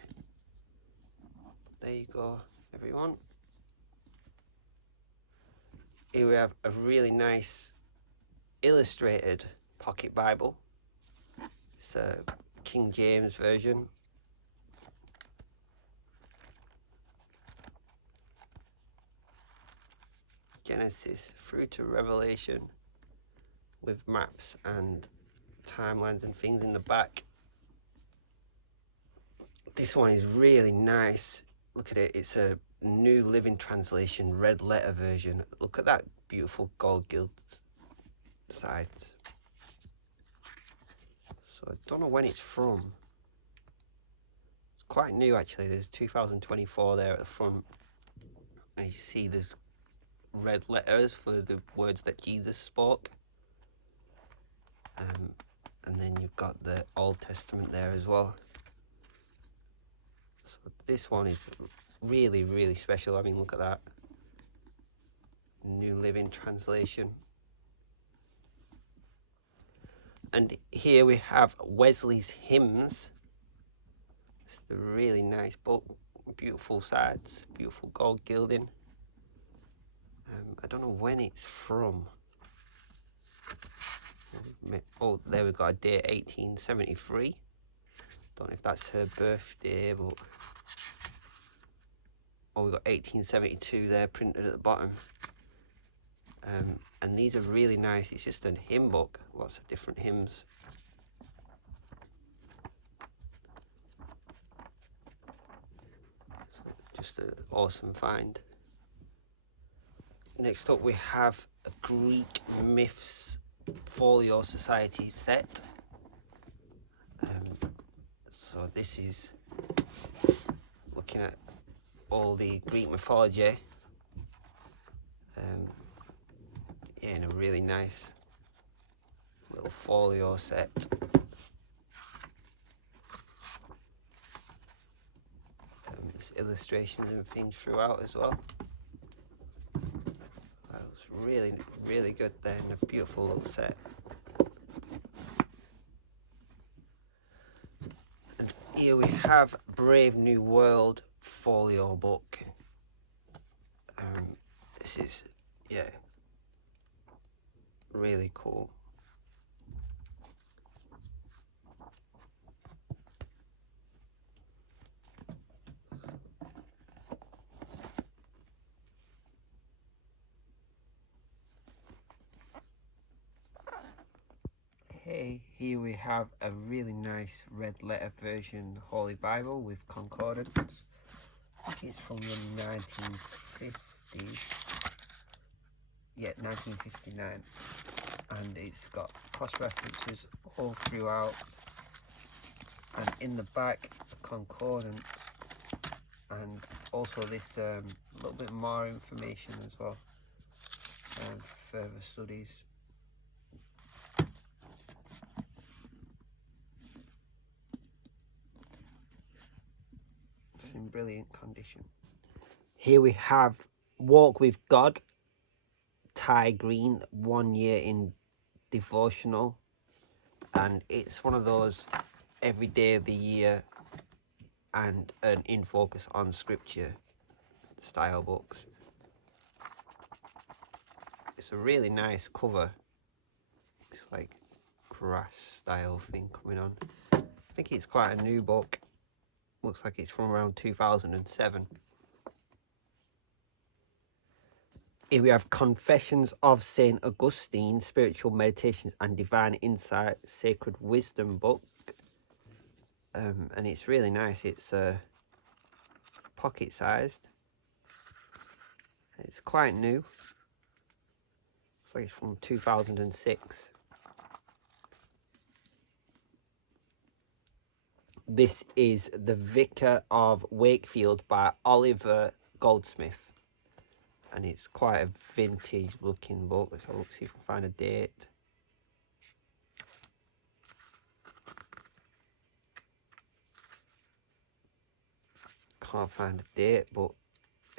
There you go, everyone. Here we have a really nice illustrated pocket Bible. It's a King James version. Genesis through to Revelation with maps and timelines and things in the back. This one is really nice. Look at it, it's a New Living Translation red letter version. Look at that beautiful gold gilt sides. So I don't know when it's from. It's quite new actually. There's 2024 there at the front, and you see there's red letters for the words that Jesus spoke. And then you've got the Old Testament there as well. So this one is really special. I mean, look at that. New Living Translation. And here we have Wesley's Hymns. It's a really nice book, beautiful sides, beautiful gold gilding. I don't know when it's from. Oh, there we got a date, 1873. Don't know if that's her birthday, but oh, we got 1872 there printed at the bottom. And these are really nice. It's just a hymn book, lots of different hymns. So just an awesome find. Next up we have a Greek Myths Folio Society set. So this is looking at all the Greek mythology. Yeah, in a really nice little folio set. There's illustrations and things throughout as well. That was really, really good there, and a beautiful little set. And here we have Brave New World folio book. This is, yeah, really cool. Hey, here we have a really nice red letter version Holy Bible with concordance. I think it's from the 1950s. Yeah, 1959. And it's got cross references all throughout. And in the back, a concordance. And also this little bit more information as well. And further studies. In brilliant condition. Here we have Walk with God, Ty Green, 1 year in devotional, and it's one of those every day of the year and an in focus on scripture style books. It's a really nice cover. It's like grass style thing coming on. I think it's quite a new book. Looks like it's from around 2007. Here we have Confessions of St. Augustine, Spiritual Meditations and Divine Insight, Sacred Wisdom book. And it's really nice. It's pocket sized. It's quite new. Looks like it's from 2006. This is The Vicar of Wakefield by Oliver Goldsmith. And it's quite a vintage looking book. Let's have a look, see if we can find a date. Can't find a date, but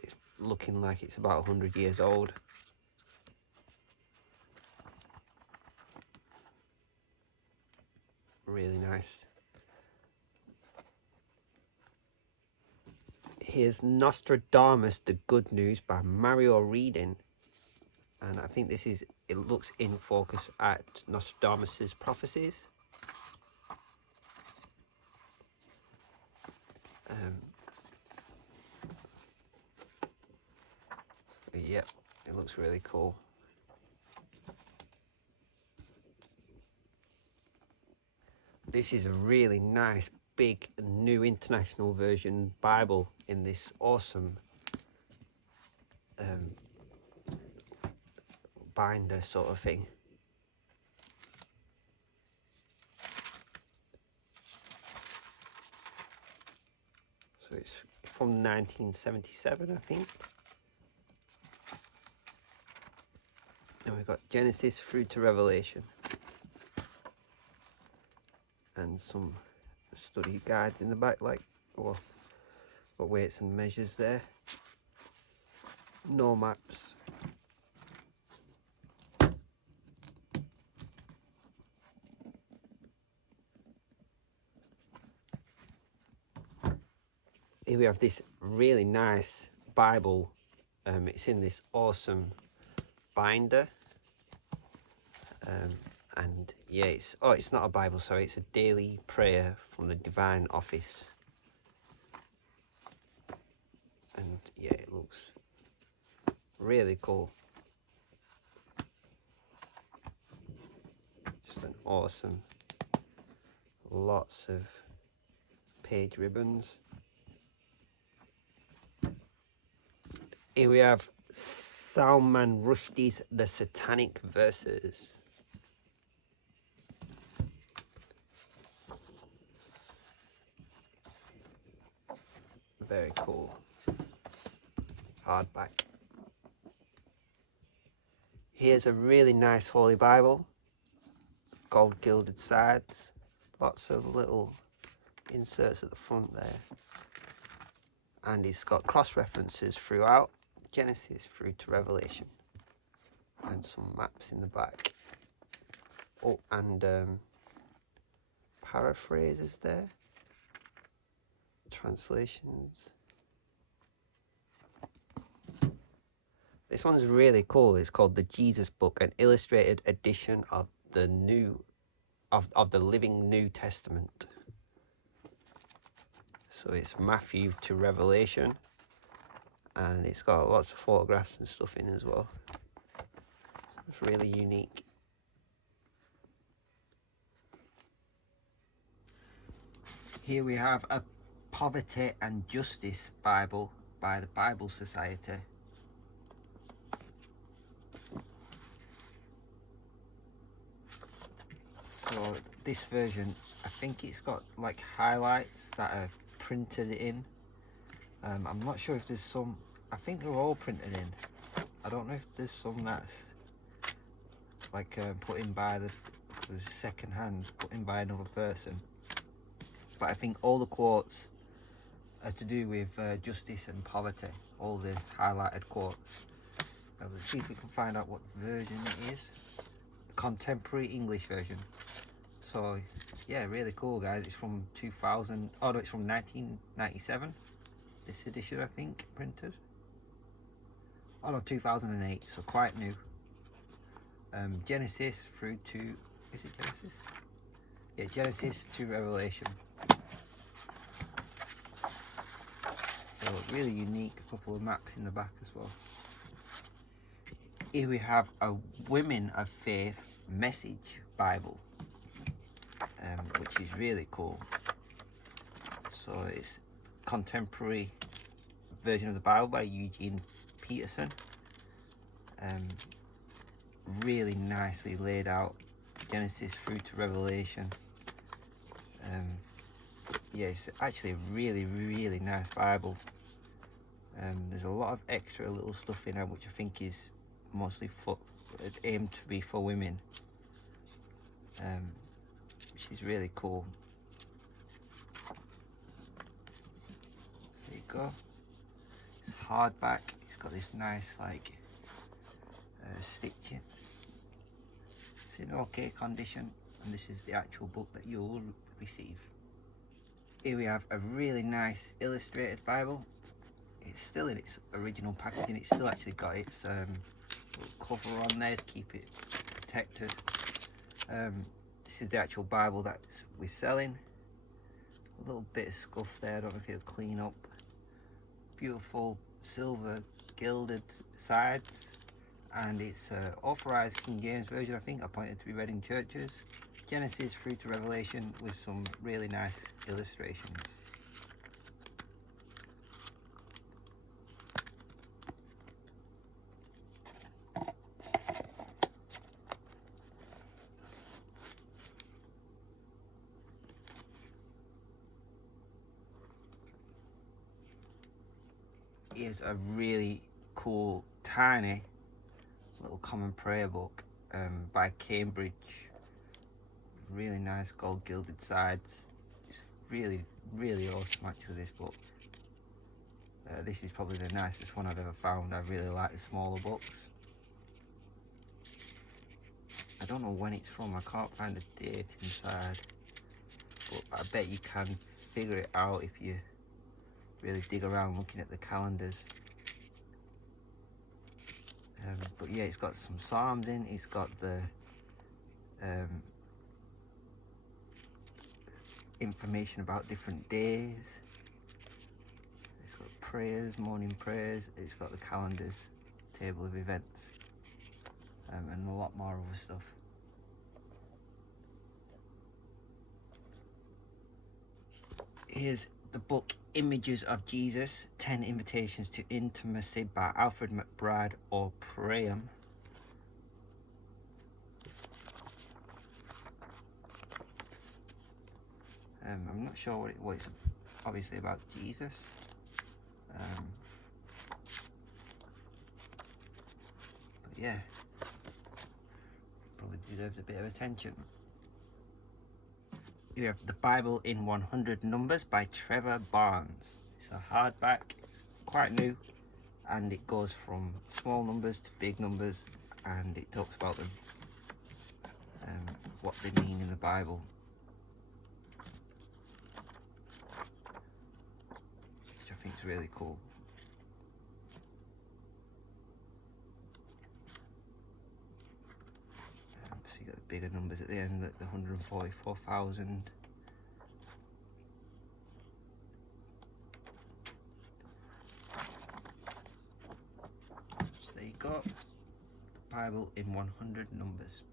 it's looking like it's about 100 years old. Really nice. Here's Nostradamus, The Good News by Mario Reading. And I think this is, it looks in focus at Nostradamus's prophecies. So yeah, it looks really cool. This is a really nice big New International Version Bible in this awesome binder sort of thing. So it's from 1977, I think. And we've got Genesis through to Revelation. And some study guides in the back, like, oh, got weights and measures there. No maps. Here we have this really nice Bible. It's in this awesome binder. And yeah, it's not a Bible, sorry, it's a daily prayer from the Divine Office. And yeah, it looks really cool. Just an awesome, lots of page ribbons. Here we have Salman Rushdie's The Satanic Verses. Very cool. Hardback. Here's a really nice Holy Bible. Gold gilded sides. Lots of little inserts at the front there. And it's got cross references throughout. Genesis through to Revelation. And some maps in the back. Oh, and paraphrases there. Translations. This one's really cool. It's called The Jesus Book, an illustrated edition of the the Living New Testament. So it's Matthew to Revelation, and it's got lots of photographs and stuff in as well. It's really unique. Here we have a Poverty and Justice Bible by the Bible Society. So this version, I think it's got like highlights that are printed in. I'm not sure if there's some, I think they're all printed in. I don't know if there's some that's like put in by the second hand, put in by another person. But I think all the quotes are to do with justice and poverty, all the highlighted quotes. Let's see if we can find out what version it is. Contemporary English version. So yeah, really cool, guys. It's from 2000. Oh no, it's from 1997. This edition, I think, printed. Oh no, 2008. So quite new. Genesis through to, is it Genesis? Yeah, Genesis to Revelation. So really unique. A couple of maps in the back as well. Here we have a Women of Faith Message Bible, which is really cool. So it's contemporary version of the Bible by Eugene Peterson. Really nicely laid out, Genesis through to Revelation. Yeah, it's actually a really, really nice Bible. There's a lot of extra little stuff in there, which I think is mostly aimed to be for women, which is really cool. There you go. It's hardback. It's got this nice like stitching. It's in okay condition, and this is the actual book that you'll receive. Here we have a really nice illustrated Bible. It's still in its original packaging. It's still actually got its little cover on there to keep it protected. This is the actual Bible that we're selling. A little bit of scuff there, I don't know if it'll clean up. Beautiful silver gilded sides, and it's authorized King James version, I think, appointed to be read in churches. Genesis through to Revelation with some really nice illustrations. Here's a really cool, tiny little common prayer book by Cambridge. Really nice gold gilded sides. It's really, really awesome actually, this book. This is probably the nicest one I've ever found. I really like the smaller books. I don't know when it's from, I can't find a date inside, but I bet you can figure it out if you really dig around looking at the calendars. But yeah, it's got some psalms in. It's got the information about different days. It's got prayers, morning prayers. It's got the calendars, table of events, and a lot more other stuff. Here's the book Images of Jesus, 10 Invitations to Intimacy by Alfred McBride or Praham. I'm not sure what it's obviously about Jesus. But yeah, probably deserves a bit of attention. You have The Bible in 100 Numbers by Trevor Barnes. It's a hardback, it's quite new, and it goes from small numbers to big numbers, and it talks about them, what they mean in the Bible. Which I think is really cool. So you got the bigger numbers at the end, like the 144,000. So there you go, the Bible in 100 Numbers.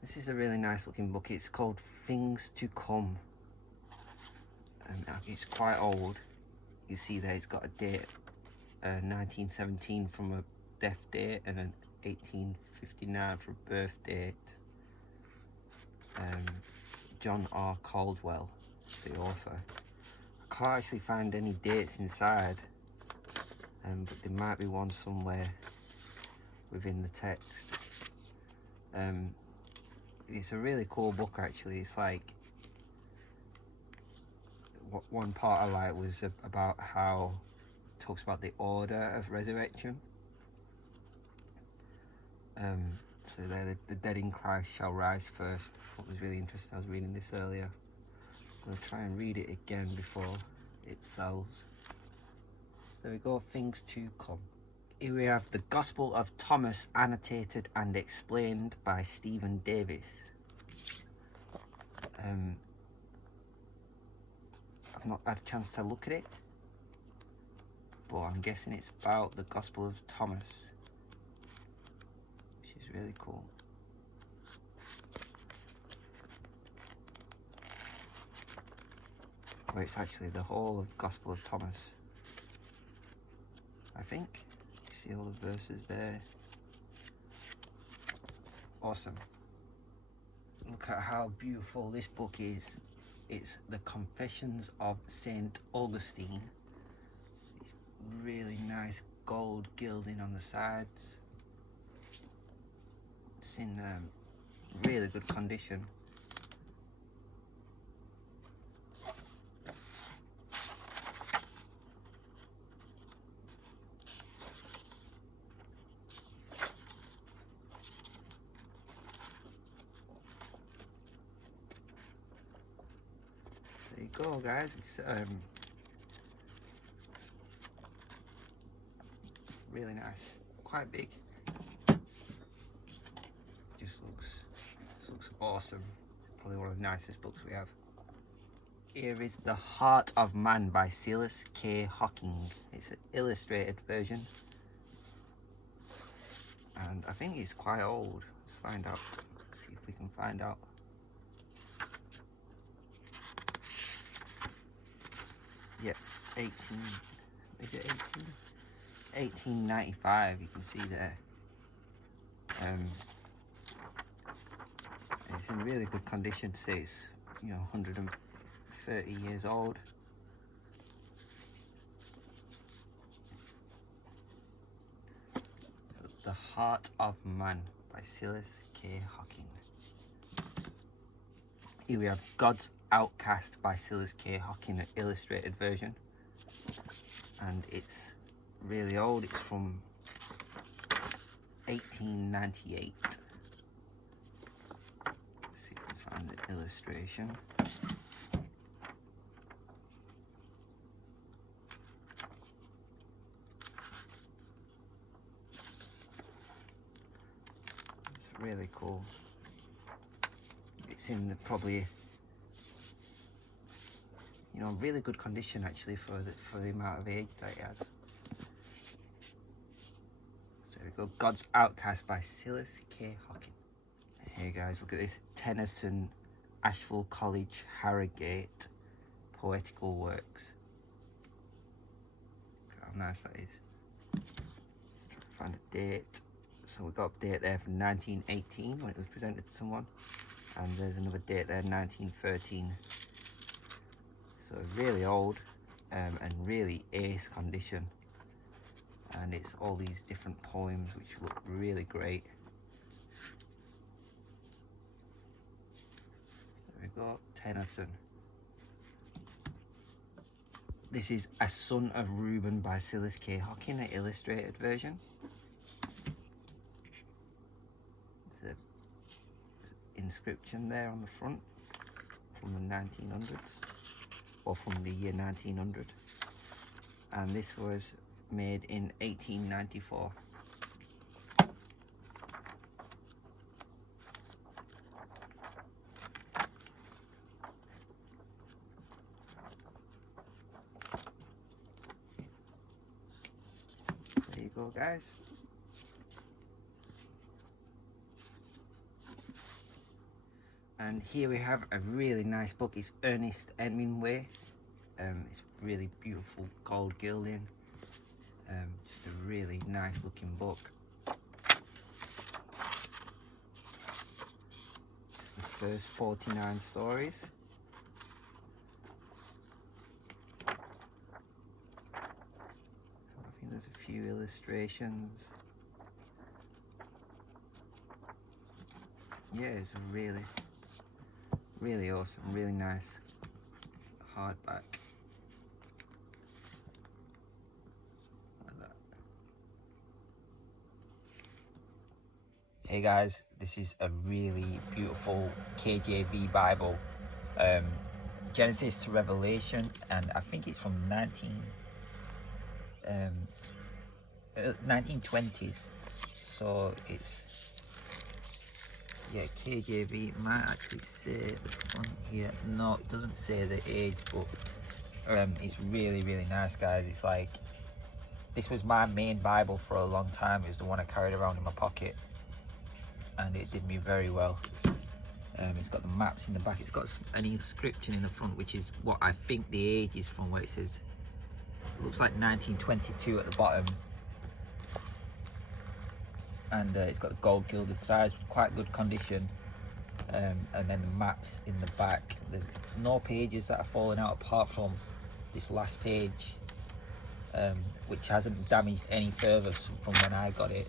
This is a really nice looking book. It's called Things to Come. It's quite old. You see there it's got a date, 1917 from a death date and an 1859 for a birth date. John R. Caldwell, the author. I can't actually find any dates inside, but there might be one somewhere within the text. It's a really cool book actually. It's like, one part I like was about how it talks about the order of resurrection. So there, the dead in Christ shall rise first. I thought it was really interesting. I was reading this earlier. I'm going to try and read it again before it sells. So we go, Things to Come. Here we have The Gospel of Thomas, annotated and explained by Stephen Davis. I've not had a chance to look at it, but I'm guessing it's about the Gospel of Thomas, which is really cool. Or it's actually the whole of the Gospel of Thomas, I think. You see all the verses there. Awesome. Look at how beautiful this book is. It's the Confessions of Saint Augustine. Really nice gold gilding on the sides. It's in really good condition. There you go, guys. It's really nice, quite big. Just looks awesome. Probably one of the nicest books we have. Here is The Heart of Man by Silas K. Hocking. It's an illustrated version, and I think it's quite old. Let's find out. Let's see if we can find out. Yep, 1895, you can see there. It's in really good condition to say it's, 130 years old. The Heart of Man by Silas K. Hocking. Here we have God's Outcast by Silas K. Hocking, an illustrated version, and it's really old. It's from 1898. Let's see if we can find the illustration. cool. It's in the probably, you know, really good condition actually for the amount of age that it has. So there we go. God's Outcast by Silas K. Hocking. Hey guys, look at this. Tennyson, Asheville College, Harrogate, Poetical Works. Look how nice that is. Let's try to find a date. So we got a date there from 1918 when it was presented to someone, and there's another date there, 1913. So really old, and really ace condition, and it's all these different poems which look really great. There we go, Tennyson. This is A Son of Reuben by Silas K. Hocking, an illustrated version. There's an inscription there on the front from the 1900s, or from the year 1900. And this was made in 1894. There you go, guys. And here we have a really nice book. It's Ernest Hemingway. It's really beautiful gold gilding. Just a really nice looking book. It's the first 49 stories. I think there's a few illustrations. Yeah, it's really awesome, really nice hardback. Look at that. Hey guys, this is a really beautiful KJV Bible, Genesis to Revelation, and I think it's from 1920s. So it's, yeah, KJV. It might actually say the front here. No, it doesn't say the age, but it's really nice, guys. It's like, this was my main Bible for a long time. It was the one I carried around in my pocket, and it did me very well. It's got the maps in the back. It's got an inscription in the front, which is what I think the age is from, where it says, it looks like 1922 at the bottom. And it's got the gold gilded sides, quite good condition, and then the maps in the back. There's no pages that are falling out apart from this last page, which hasn't damaged any further from when I got it.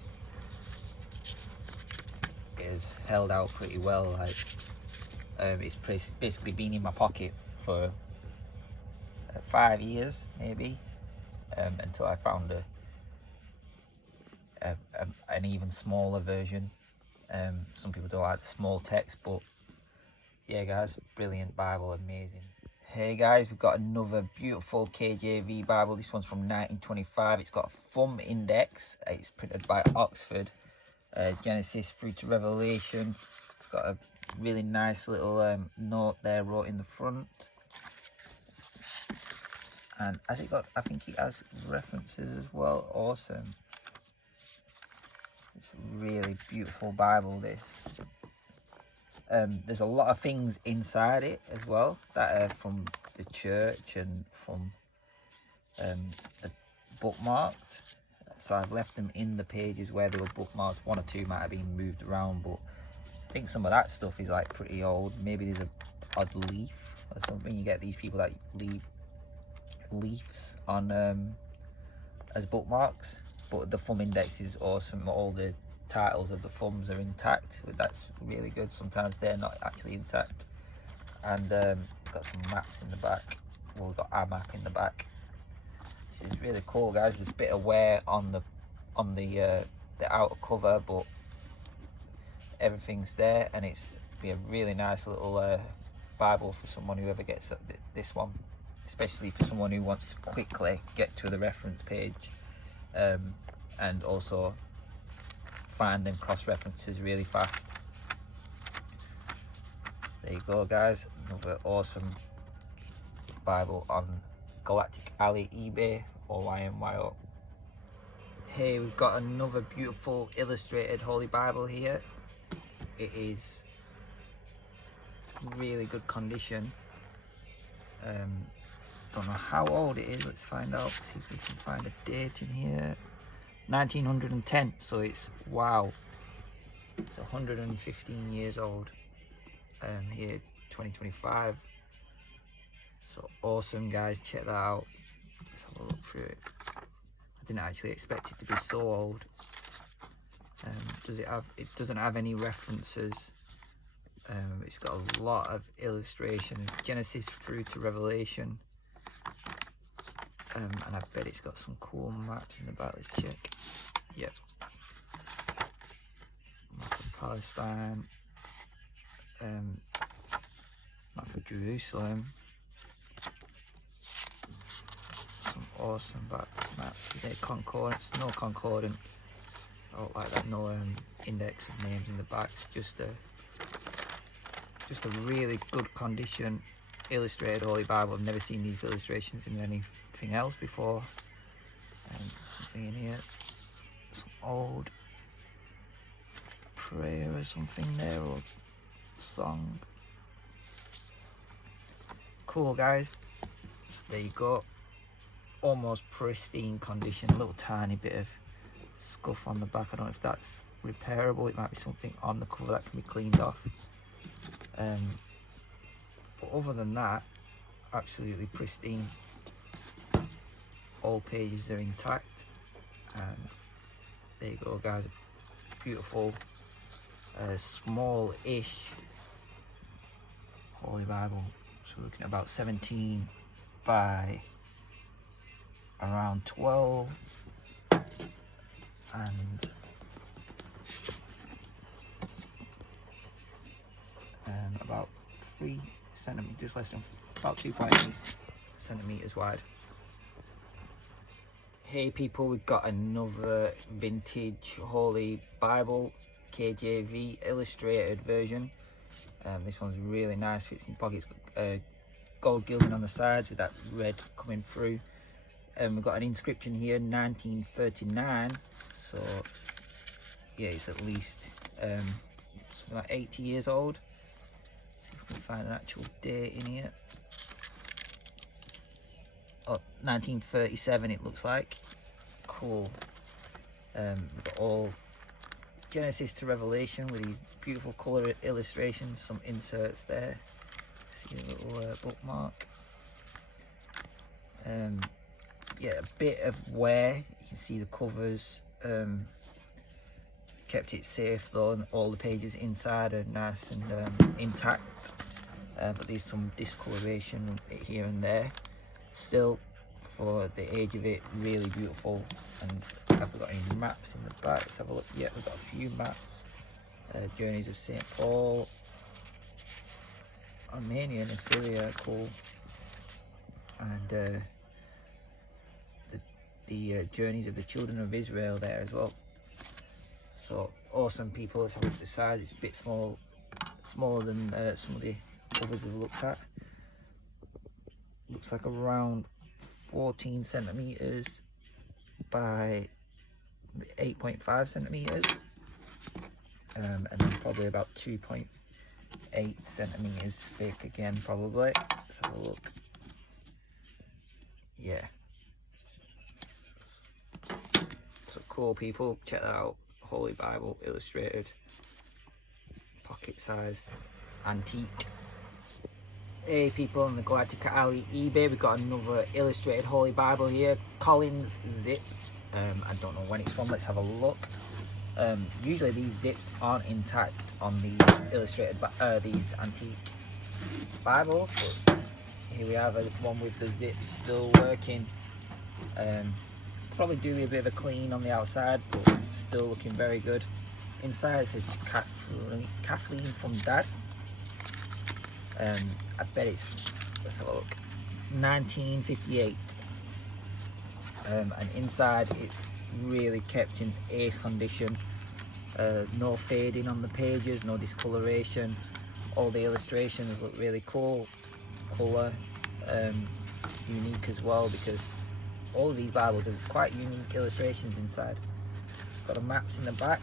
It has held out pretty well. Like, it's basically been in my pocket for 5 years maybe, until I found an even smaller version. Some people don't like the small text, but yeah guys, brilliant Bible, amazing. Hey guys, we've got another beautiful KJV Bible. This one's from 1925. It's got a thumb index. It's printed by Oxford. Genesis through to Revelation. It's got a really nice little note there wrote in the front. And has it got, I think it has references as well. Awesome. It's a really beautiful Bible, this. There's a lot of things inside it as well that are from the church and from bookmarked. So I've left them in the pages where they were bookmarked. One or two might have been moved around, but I think some of that stuff is like pretty old. Maybe there's an odd leaf or something. You get these people that leave leaves on as bookmarks, but the thumb index is awesome. All the titles of the thumbs are intact. That's really good. Sometimes they're not actually intact. And got some maps in the back. Well, we've got our map in the back. It's really cool, guys. There's a bit of wear on the outer cover, but everything's there, and it's be a really nice little Bible for someone who ever gets this one, especially for someone who wants to quickly get to the reference page, and also find and cross references really fast. There you go, guys. Another awesome Bible on Galactic Alley eBay, OYMYO. Hey, we've got another beautiful illustrated Holy Bible here. It is really good condition. Don't know how old it is. Let's find out. See if we can find a date in here. 1910. So it's, wow, it's 115 years old. Here 2025. So awesome, guys. Check that out. Let's have a look through it. I didn't actually expect it to be so old. It doesn't have any references. It's got a lot of illustrations, Genesis through to Revelation. And I bet it's got some cool maps in the back. Let's check. Yep. Map of Palestine. Map of Jerusalem. Some awesome back maps. Is there concordance? No concordance. I don't like that. No index of names in the back. It's just a really good condition illustrated Holy Bible. I've never seen these illustrations in anything else before. Something in here. Some old prayer or something there, or song. Cool, guys. So there you go. Almost pristine condition. A little tiny bit of scuff on the back. I don't know if that's repairable. It might be something on the cover that can be cleaned off. But other than that, absolutely pristine. All pages are intact. And there you go, guys. Beautiful, small-ish Holy Bible. So we're looking at about 17 by around 12, and about 3 centimeters, just less than, about 2.8 centimeters wide. Hey people, we've got another vintage Holy Bible, KJV illustrated version. This one's really nice, fits in your pockets. Gold gilding on the sides with that red coming through. We've got an inscription here, 1939. So yeah, it's at least something like 80 years old. See if we can find an actual date in here. Oh, 1937 it looks like. Cool. We've got all Genesis to Revelation with these beautiful colour illustrations, some inserts there. See a little bookmark. Yeah, a bit of wear. You can see the covers. Kept it safe though, and all the pages inside are nice and intact. But there's some discoloration here and there. Still, for the age of it, really beautiful. And have we got any maps in the back? Let's have a look. Yeah, we've got a few maps. Journeys of St. Paul, Armenia and Assyria, cool. And the journeys of the children of Israel there as well. So awesome, people. Let's have a look at the size. It's a bit smaller than some of the others we've looked at. Looks like around 14 centimeters by 8.5 centimeters, and then probably about 2.8 centimeters thick again, probably. Let's have a look. Yeah. So cool, people. Check that out. Holy Bible illustrated, pocket sized, antique. Hey people, on the Galactic Alley eBay, we've got another illustrated Holy Bible here, Collins zip. I don't know when it's from. Let's have a look. Usually these zips aren't intact on these illustrated, these antique Bibles, but here we have one with the zips still working. Probably do a bit of a clean on the outside, but still looking very good. Inside it says Kathleen from Dad. I bet it's, let's have a look, 1958. And inside it's really kept in ace condition. No fading on the pages, no discoloration. All the illustrations look really cool, colour, unique as well, because all of these Bibles have quite unique illustrations inside. Got the maps in the back.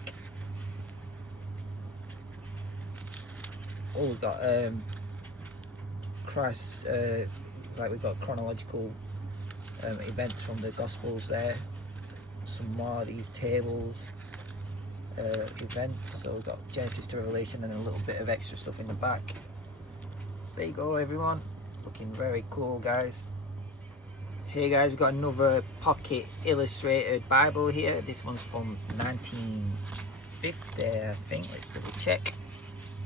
Oh, we've got Christ, like we've got chronological events from the Gospels there. Some more of these tables, events. So we've got Genesis to Revelation and a little bit of extra stuff in the back. So there you go, everyone. Looking very cool, guys. Here, guys, we've got another pocket illustrated Bible here. This one's from 1950, I think. Let's double check.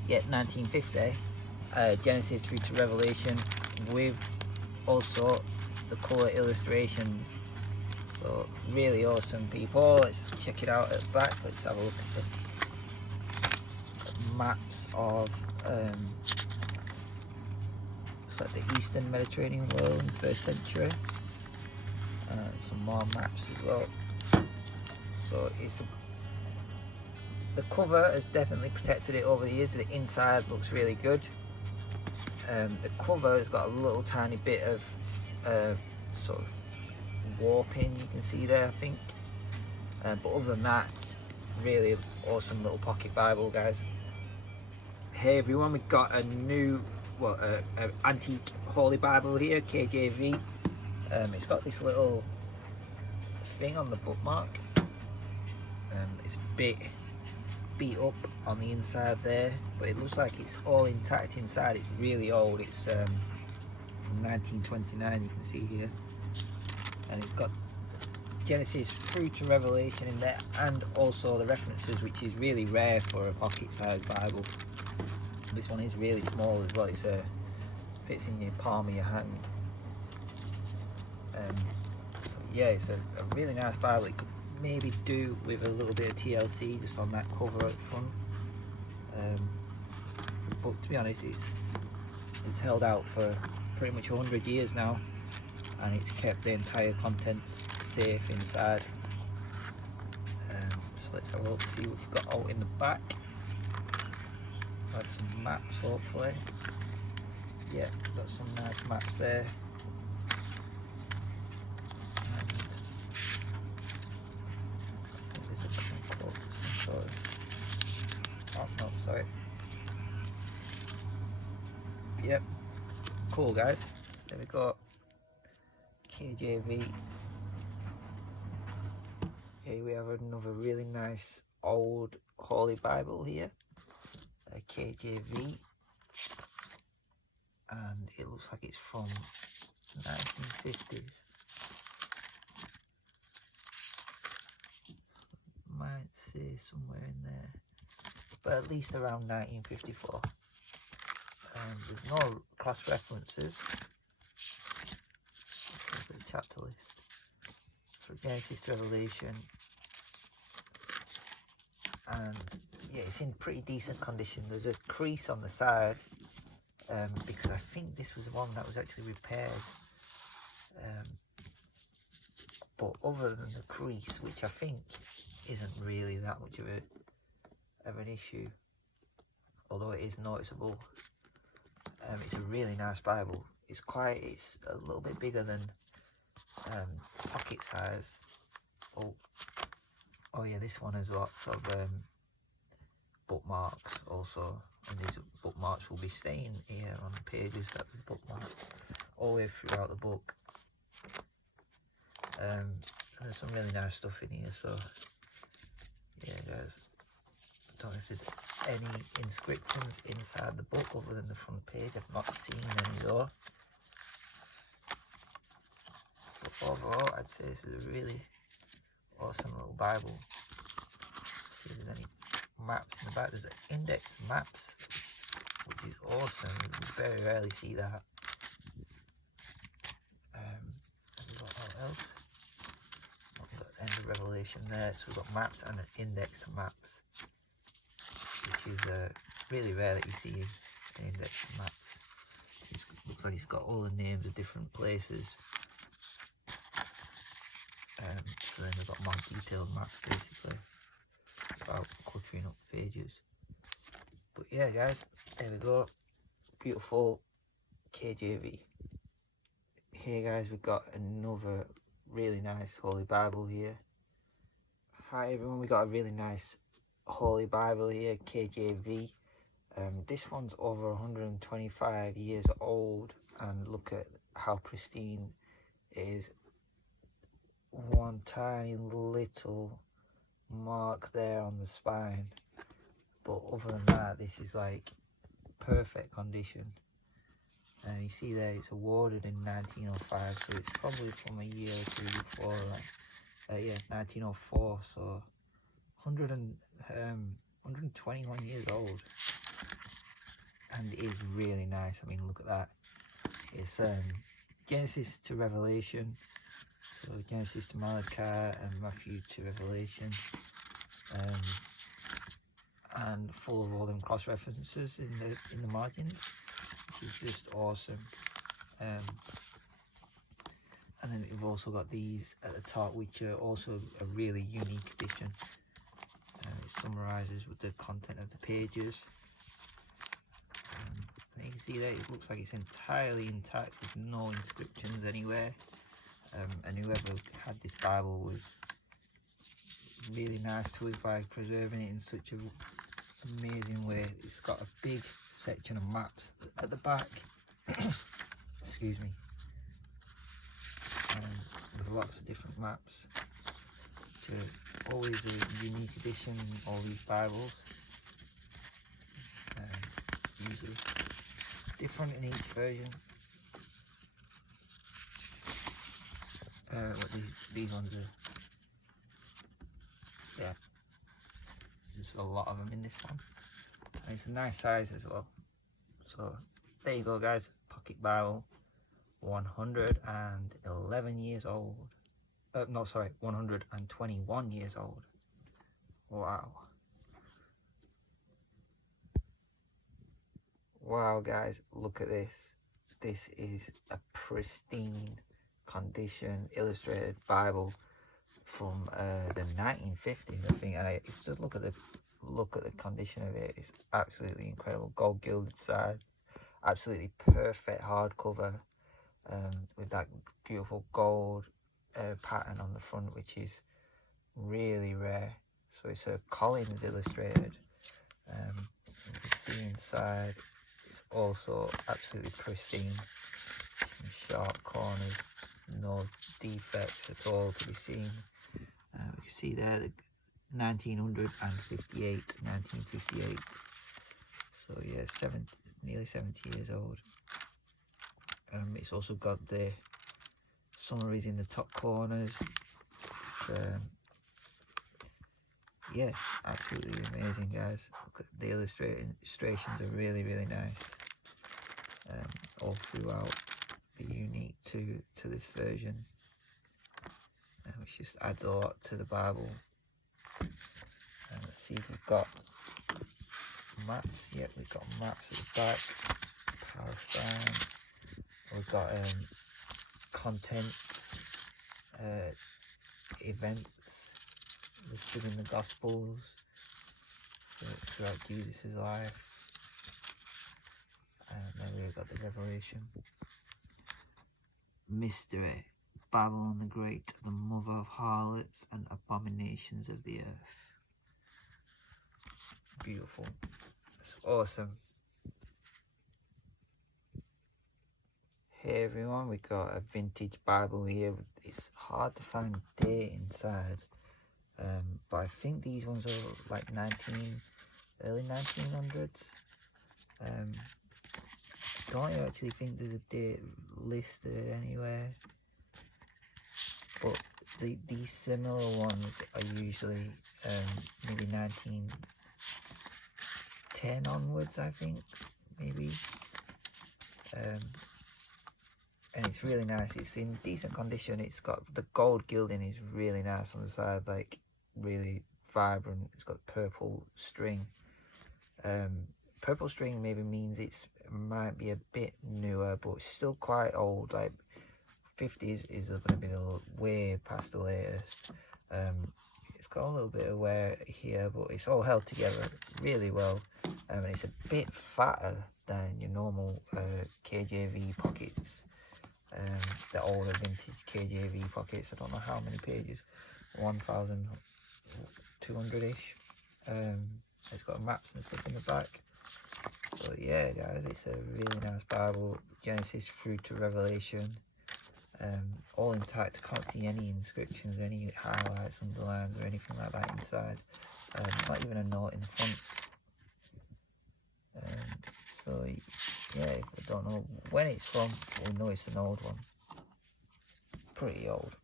Yeah, 1950. Genesis through to Revelation, with also the colour illustrations. So really awesome, people. Let's check it out at the back. Let's have a look at the maps of it's like the Eastern Mediterranean world in the 1st century. Some more maps as well. So it's the cover has definitely protected it over the years. The inside looks really good. The cover has got a little tiny bit of sort of warping, you can see there, I think. But other than that, really awesome little pocket Bible, guys. Hey everyone, we've got a new, an antique Holy Bible here, KJV. It's got this little thing on the bookmark. It's a bit beat up on the inside there, but it looks like it's all intact inside. It's really old. It's from 1929, you can see here, and it's got Genesis through to Revelation in there, and also the references, which is really rare for a pocket-sized Bible. This one is really small as well. It's fits in your palm of your hand. So yeah, it's a really nice Bible. It could maybe do with a little bit of TLC just on that cover up front, but to be honest, it's held out for pretty much 100 years now, and it's kept the entire contents safe inside. So let's have a look, see what we've got out in the back. Got some maps, hopefully. Yeah, got some nice maps there. Oh no, sorry. Yep, cool, guys. There we go. KJV. Here we have another really nice old Holy Bible here, a KJV, and it looks like it's from 1950s. Might say somewhere in there, but at least around 1954. There's no cross references. Look at the chapter list for Genesis to Revelation, and yeah, it's in pretty decent condition. There's a crease on the side, because I think this was one that was actually repaired. But other than the crease, which I think isn't really that much of an issue, although it is noticeable, it's a really nice Bible. It's a little bit bigger than pocket size. Oh yeah, this one has lots of bookmarks also, and these bookmarks will be staying here on the pages that we bookmarked all the way throughout the book. There's some really nice stuff in here, so yeah, guys. I don't know if there's any inscriptions inside the book other than the front page. I've not seen any though. But overall, I'd say this is a really awesome little Bible. Let's see if there's any maps in the back. There's an index maps, which is awesome. You very rarely see that. What else? We've got the end of Revelation there, so we've got maps and an index to maps, which is really rare that you see an index to maps. It looks like it's got all the names of different places. So then we've got more detailed maps basically, without cluttering up pages. But yeah, guys, There we go. Beautiful KJV. Here guys, we've got another really nice Holy Bible here. Hi everyone, we got a really nice Holy Bible here, KJV. This one's over 125 years old, and look at how pristine it is. One tiny little mark there on the spine, but other than that, this is like perfect condition. And you see there, it's awarded in 1905, so it's probably from a year or two before that. Yeah, 1904, so 121 years old, and it is really nice. I mean, look at that. It's Genesis to Revelation, so Genesis to Malachi and Matthew to Revelation, and full of all them cross references in the margins, which is just awesome. And then we've also got these at the top, which are also a really unique edition. It summarises with the content of the pages. And you can see there, it looks like it's entirely intact with no inscriptions anywhere. And whoever had this Bible was really nice to us by preserving it in such an amazing way. It's got a big section of maps at the back. Excuse me. With lots of different maps. It's always a unique edition in all these Bibles. Usually different in each version. What these ones are. Yeah, there's just a lot of them in this one, and it's a nice size as well. So there you go guys, Pocket Bible, 111 years old. No, sorry, 121 years old. Wow. Wow guys, look at this. This is a pristine condition illustrated Bible from the 1950s, I think. And it's just look at the condition of it. It's absolutely incredible. Gold gilded side, absolutely perfect hardcover, with that beautiful gold pattern on the front, which is really rare. So it's a Collins illustrated. You can see inside it's also absolutely pristine. Sharp corners, no defects at all to be seen. We can see there the 1958. So yeah, nearly 70 years old. It's also got the summaries in the top corners. Yeah, it's absolutely amazing guys. Look at the illustrations are really nice. All throughout. Be unique to this version, which just adds a lot to the Bible. And let's see if we've got maps. Yep, we've got maps at the back. Palestine. We've got contents, events listed in the Gospels throughout Jesus' life. And then we've got the Revelation. Mystery, Babylon the Great, the mother of harlots and abominations of the earth. Beautiful. It's awesome. Hey everyone, we got a vintage Bible here. It's hard to find date inside, but I think these ones are like early 1900s. Don't actually think there's a date listed anywhere, but these similar ones are usually maybe 1910 onwards, I think, maybe. And it's really nice. It's in decent condition. It's got the gold gilding is really nice on the side, like really vibrant. It's got purple string. Purple string maybe means it might be a bit newer, but it's still quite old. Like 50s is going to be way past the latest. it's got a little bit of wear here, but it's all held together really well. And it's a bit fatter than your normal KJV pockets. The older vintage KJV pockets. I don't know how many pages, 1,200-ish. It's got maps and stuff in the back. So yeah, guys, it's a really nice Bible, Genesis through to Revelation. All intact. Can't see any inscriptions, any highlights, underlines, or anything like that inside. Not even a note in the front. So yeah, if we don't know when it's from, we know it's an old one. Pretty old.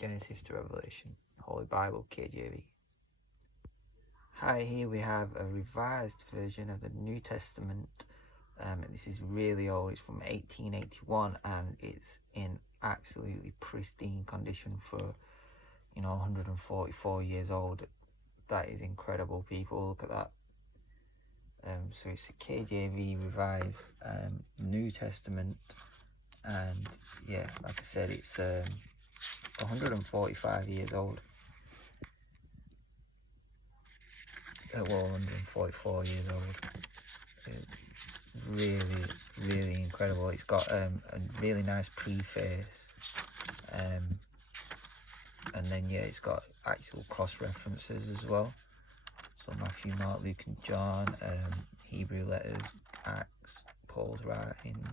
Genesis to Revelation, Holy Bible, KJV. Hi, here we have a revised version of the New Testament. This is really old. It's from 1881 and it's in absolutely pristine condition for, 144 years old. That is incredible, people. Look at that. So it's a KJV revised New Testament, and yeah, like I said, it's 145 years old. Well, 144 years old. Really, really incredible. It's got a really nice preface, and then yeah, it's got actual cross references as well. So Matthew, Mark, Luke and John, Hebrew letters, Acts, Paul's writings,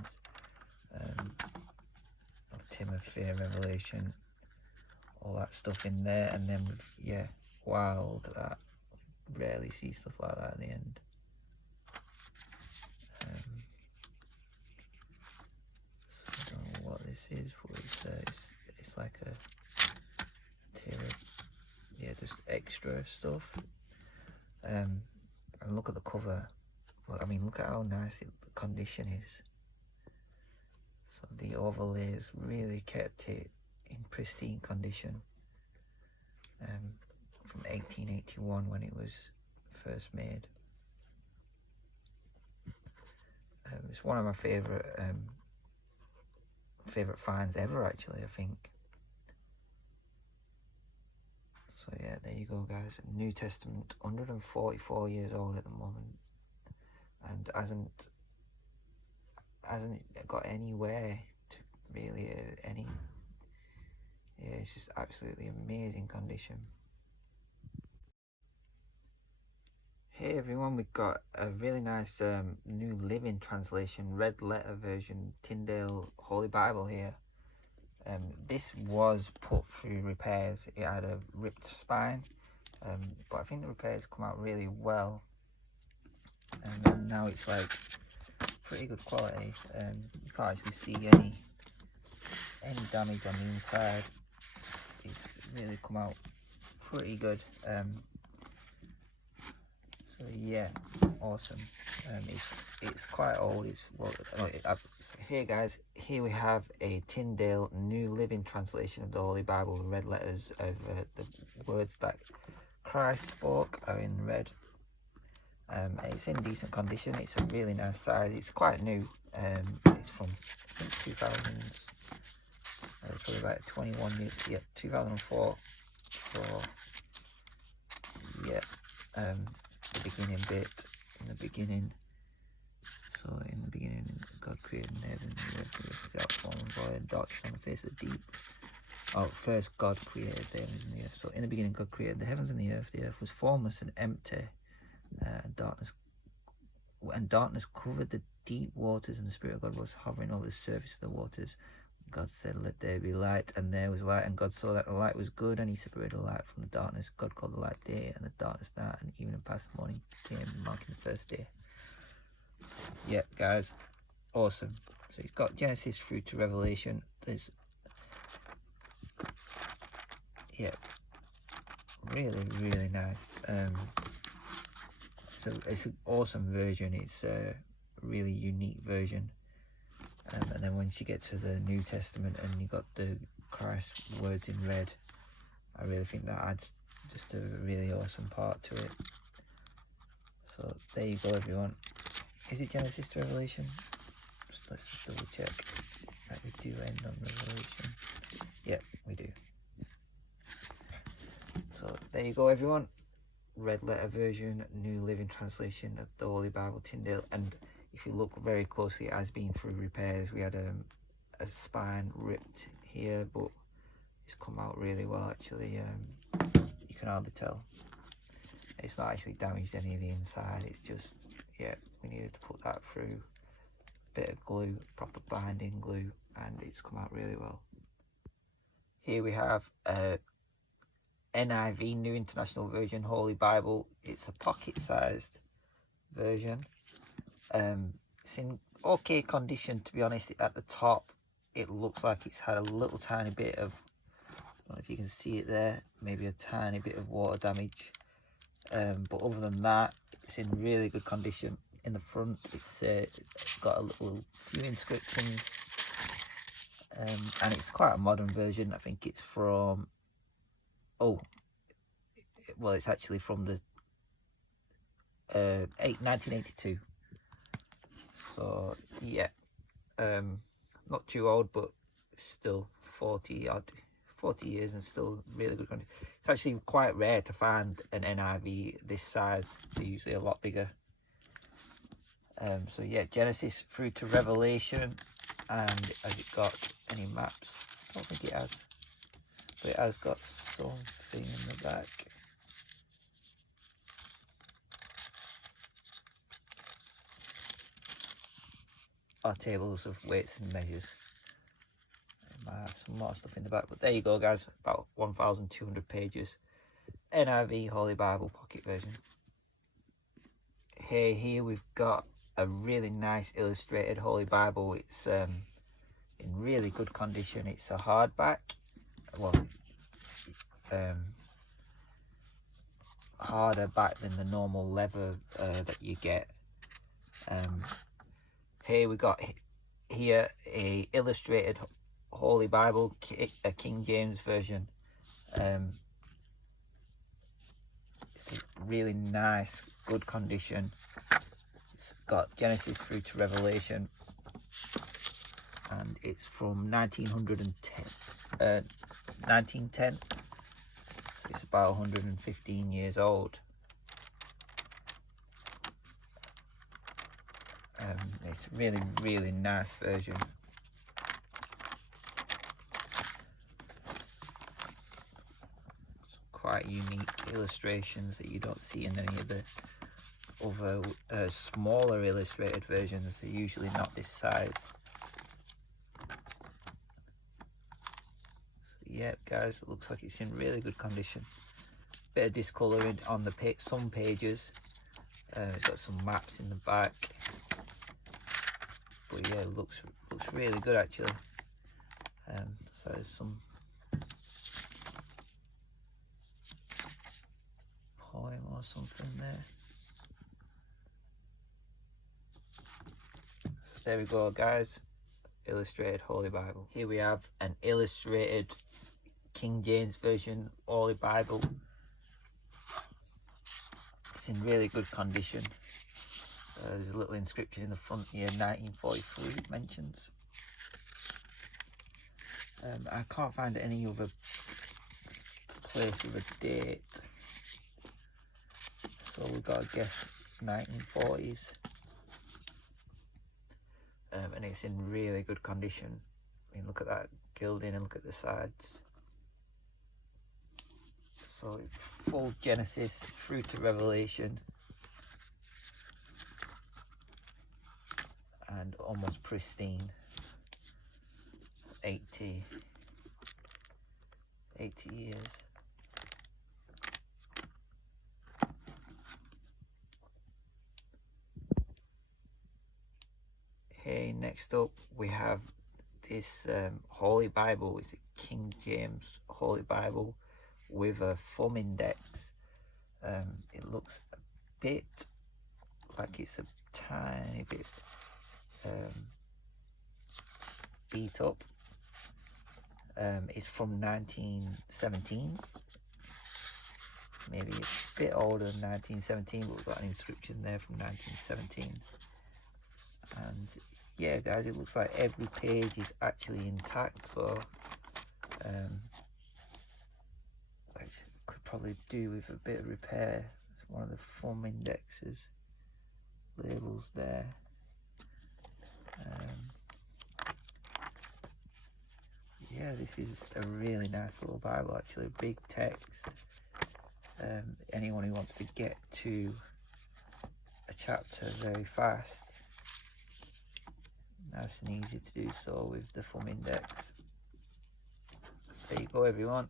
of Timothy, Revelation, all that stuff in there. And then yeah, wow, look at that. Rarely see stuff like that at the end. So I don't know what this is, but it's like a tier of, yeah, just extra stuff. And look at the cover. Well, I mean, look at how nice the condition is. So the overlays really kept it in pristine condition. From 1881 when it was first made. It's one of my favourite finds ever, actually, I think. So yeah, there you go, guys. New Testament, 144 years old at the moment, and hasn't got anywhere to really any. Yeah, it's just absolutely amazing condition. Hey everyone, we've got a really nice New Living Translation, red letter version, Tyndale Holy Bible here. This was put through repairs. It had a ripped spine, but I think the repairs come out really well, and now it's like pretty good quality. You can't actually see any damage on the inside. It's really come out pretty good. So yeah, awesome. It's quite old. So here, guys, here we have a Tyndale New Living Translation of the Holy Bible, red letters of the words that Christ spoke are in red. It's in decent condition. It's a really nice size. It's quite new. It's from, I think, 2000s. It's probably about 21 years. Yeah, 2004. So yeah. The beginning bit, in the beginning, so in the beginning God created heaven and earth without form and void, and darkness on the face of the deep. First God created the heavens and the earth. So in the beginning God created the heavens and the earth was formless and empty, and darkness covered the deep waters, and the Spirit of God was hovering over the surface of the waters. God said, "Let there be light," and there was light, and God saw that the light was good, and he separated the light from the darkness. God called the light day, and the darkness night, and evening passed, the morning came, marking the first day. Yeah, guys, awesome. So he's got Genesis through to Revelation. There's, yeah, really, really nice. So it's an awesome version. It's a really unique version. And then once you get to the New Testament and you got the Christ words in red, I really think that adds just a really awesome part to it. So there you go, everyone. Is it Genesis to Revelation? Let's just double check that we do end on Revelation. Yeah, we do. So there you go, everyone. Red letter version, New Living Translation of the Holy Bible, Tyndale. And if you look very closely, it has been through repairs. We had a spine ripped here, but it's come out really well actually. You can hardly tell. It's not actually damaged any of the inside. It's just, yeah, we needed to put that through a bit of glue, proper binding glue, and it's come out really well. Here we have a NIV, New International Version, Holy Bible. It's a pocket-sized version. It's in okay condition, to be honest. At the top, it looks like it's had a little tiny bit of, I don't know if you can see it there, maybe a tiny bit of water damage. But other than that, it's in really good condition. In the front, it's got a few inscriptions, and it's quite a modern version. I think it's from, well, it's actually from the 1982. So yeah, not too old, but still 40 years and still really good condition. It's actually quite rare to find an NIV this size. They're usually a lot bigger. So yeah, Genesis through to Revelation. And has it got any maps? I don't think it has, but it has got something in the back. Our tables of weights and measures. It might have some more stuff in the back, but there you go, guys. About 1,200 pages. NIV Holy Bible Pocket Version. Here we've got a really nice illustrated Holy Bible. It's in really good condition. It's a hardback. Well, harder back than the normal leather that you get. Here we got here a illustrated Holy Bible, a King James version. It's a really nice, good condition. It's got Genesis through to Revelation, and it's from 1910. So it's about 115 years old. It's really, really nice version. Quite unique illustrations that you don't see in any of the other smaller illustrated versions. They're usually not this size. So yeah, guys, it looks like it's in really good condition. Bit of discolouring on the some pages. Got some maps in the back. But yeah, it looks really good actually. So there's some poem or something there. So there we go, guys. Illustrated Holy Bible. Here we have an illustrated King James Version Holy Bible. It's in really good condition. There's a little inscription in the front here, 1943 it mentions. I can't find any other place with a date, so we've got to guess 1940s. And it's in really good condition. I mean, look at that gilding and look at the sides. So full Genesis through to Revelation. And almost pristine. 80 years. Hey, next up we have this Holy Bible. It's a King James Holy Bible with a thumb index. It looks a bit like it's a tiny bit beat up. It's from 1917. Maybe it's a bit older than 1917, but we've got an inscription there from 1917. And yeah, guys, it looks like every page is actually intact. So it could probably do with a bit of repair. It's one of the thumb indexes, labels there. Yeah, this is a really nice little Bible, actually, big text. Anyone who wants to get to a chapter very fast, nice and easy to do so with the thumb index. So there you go, everyone.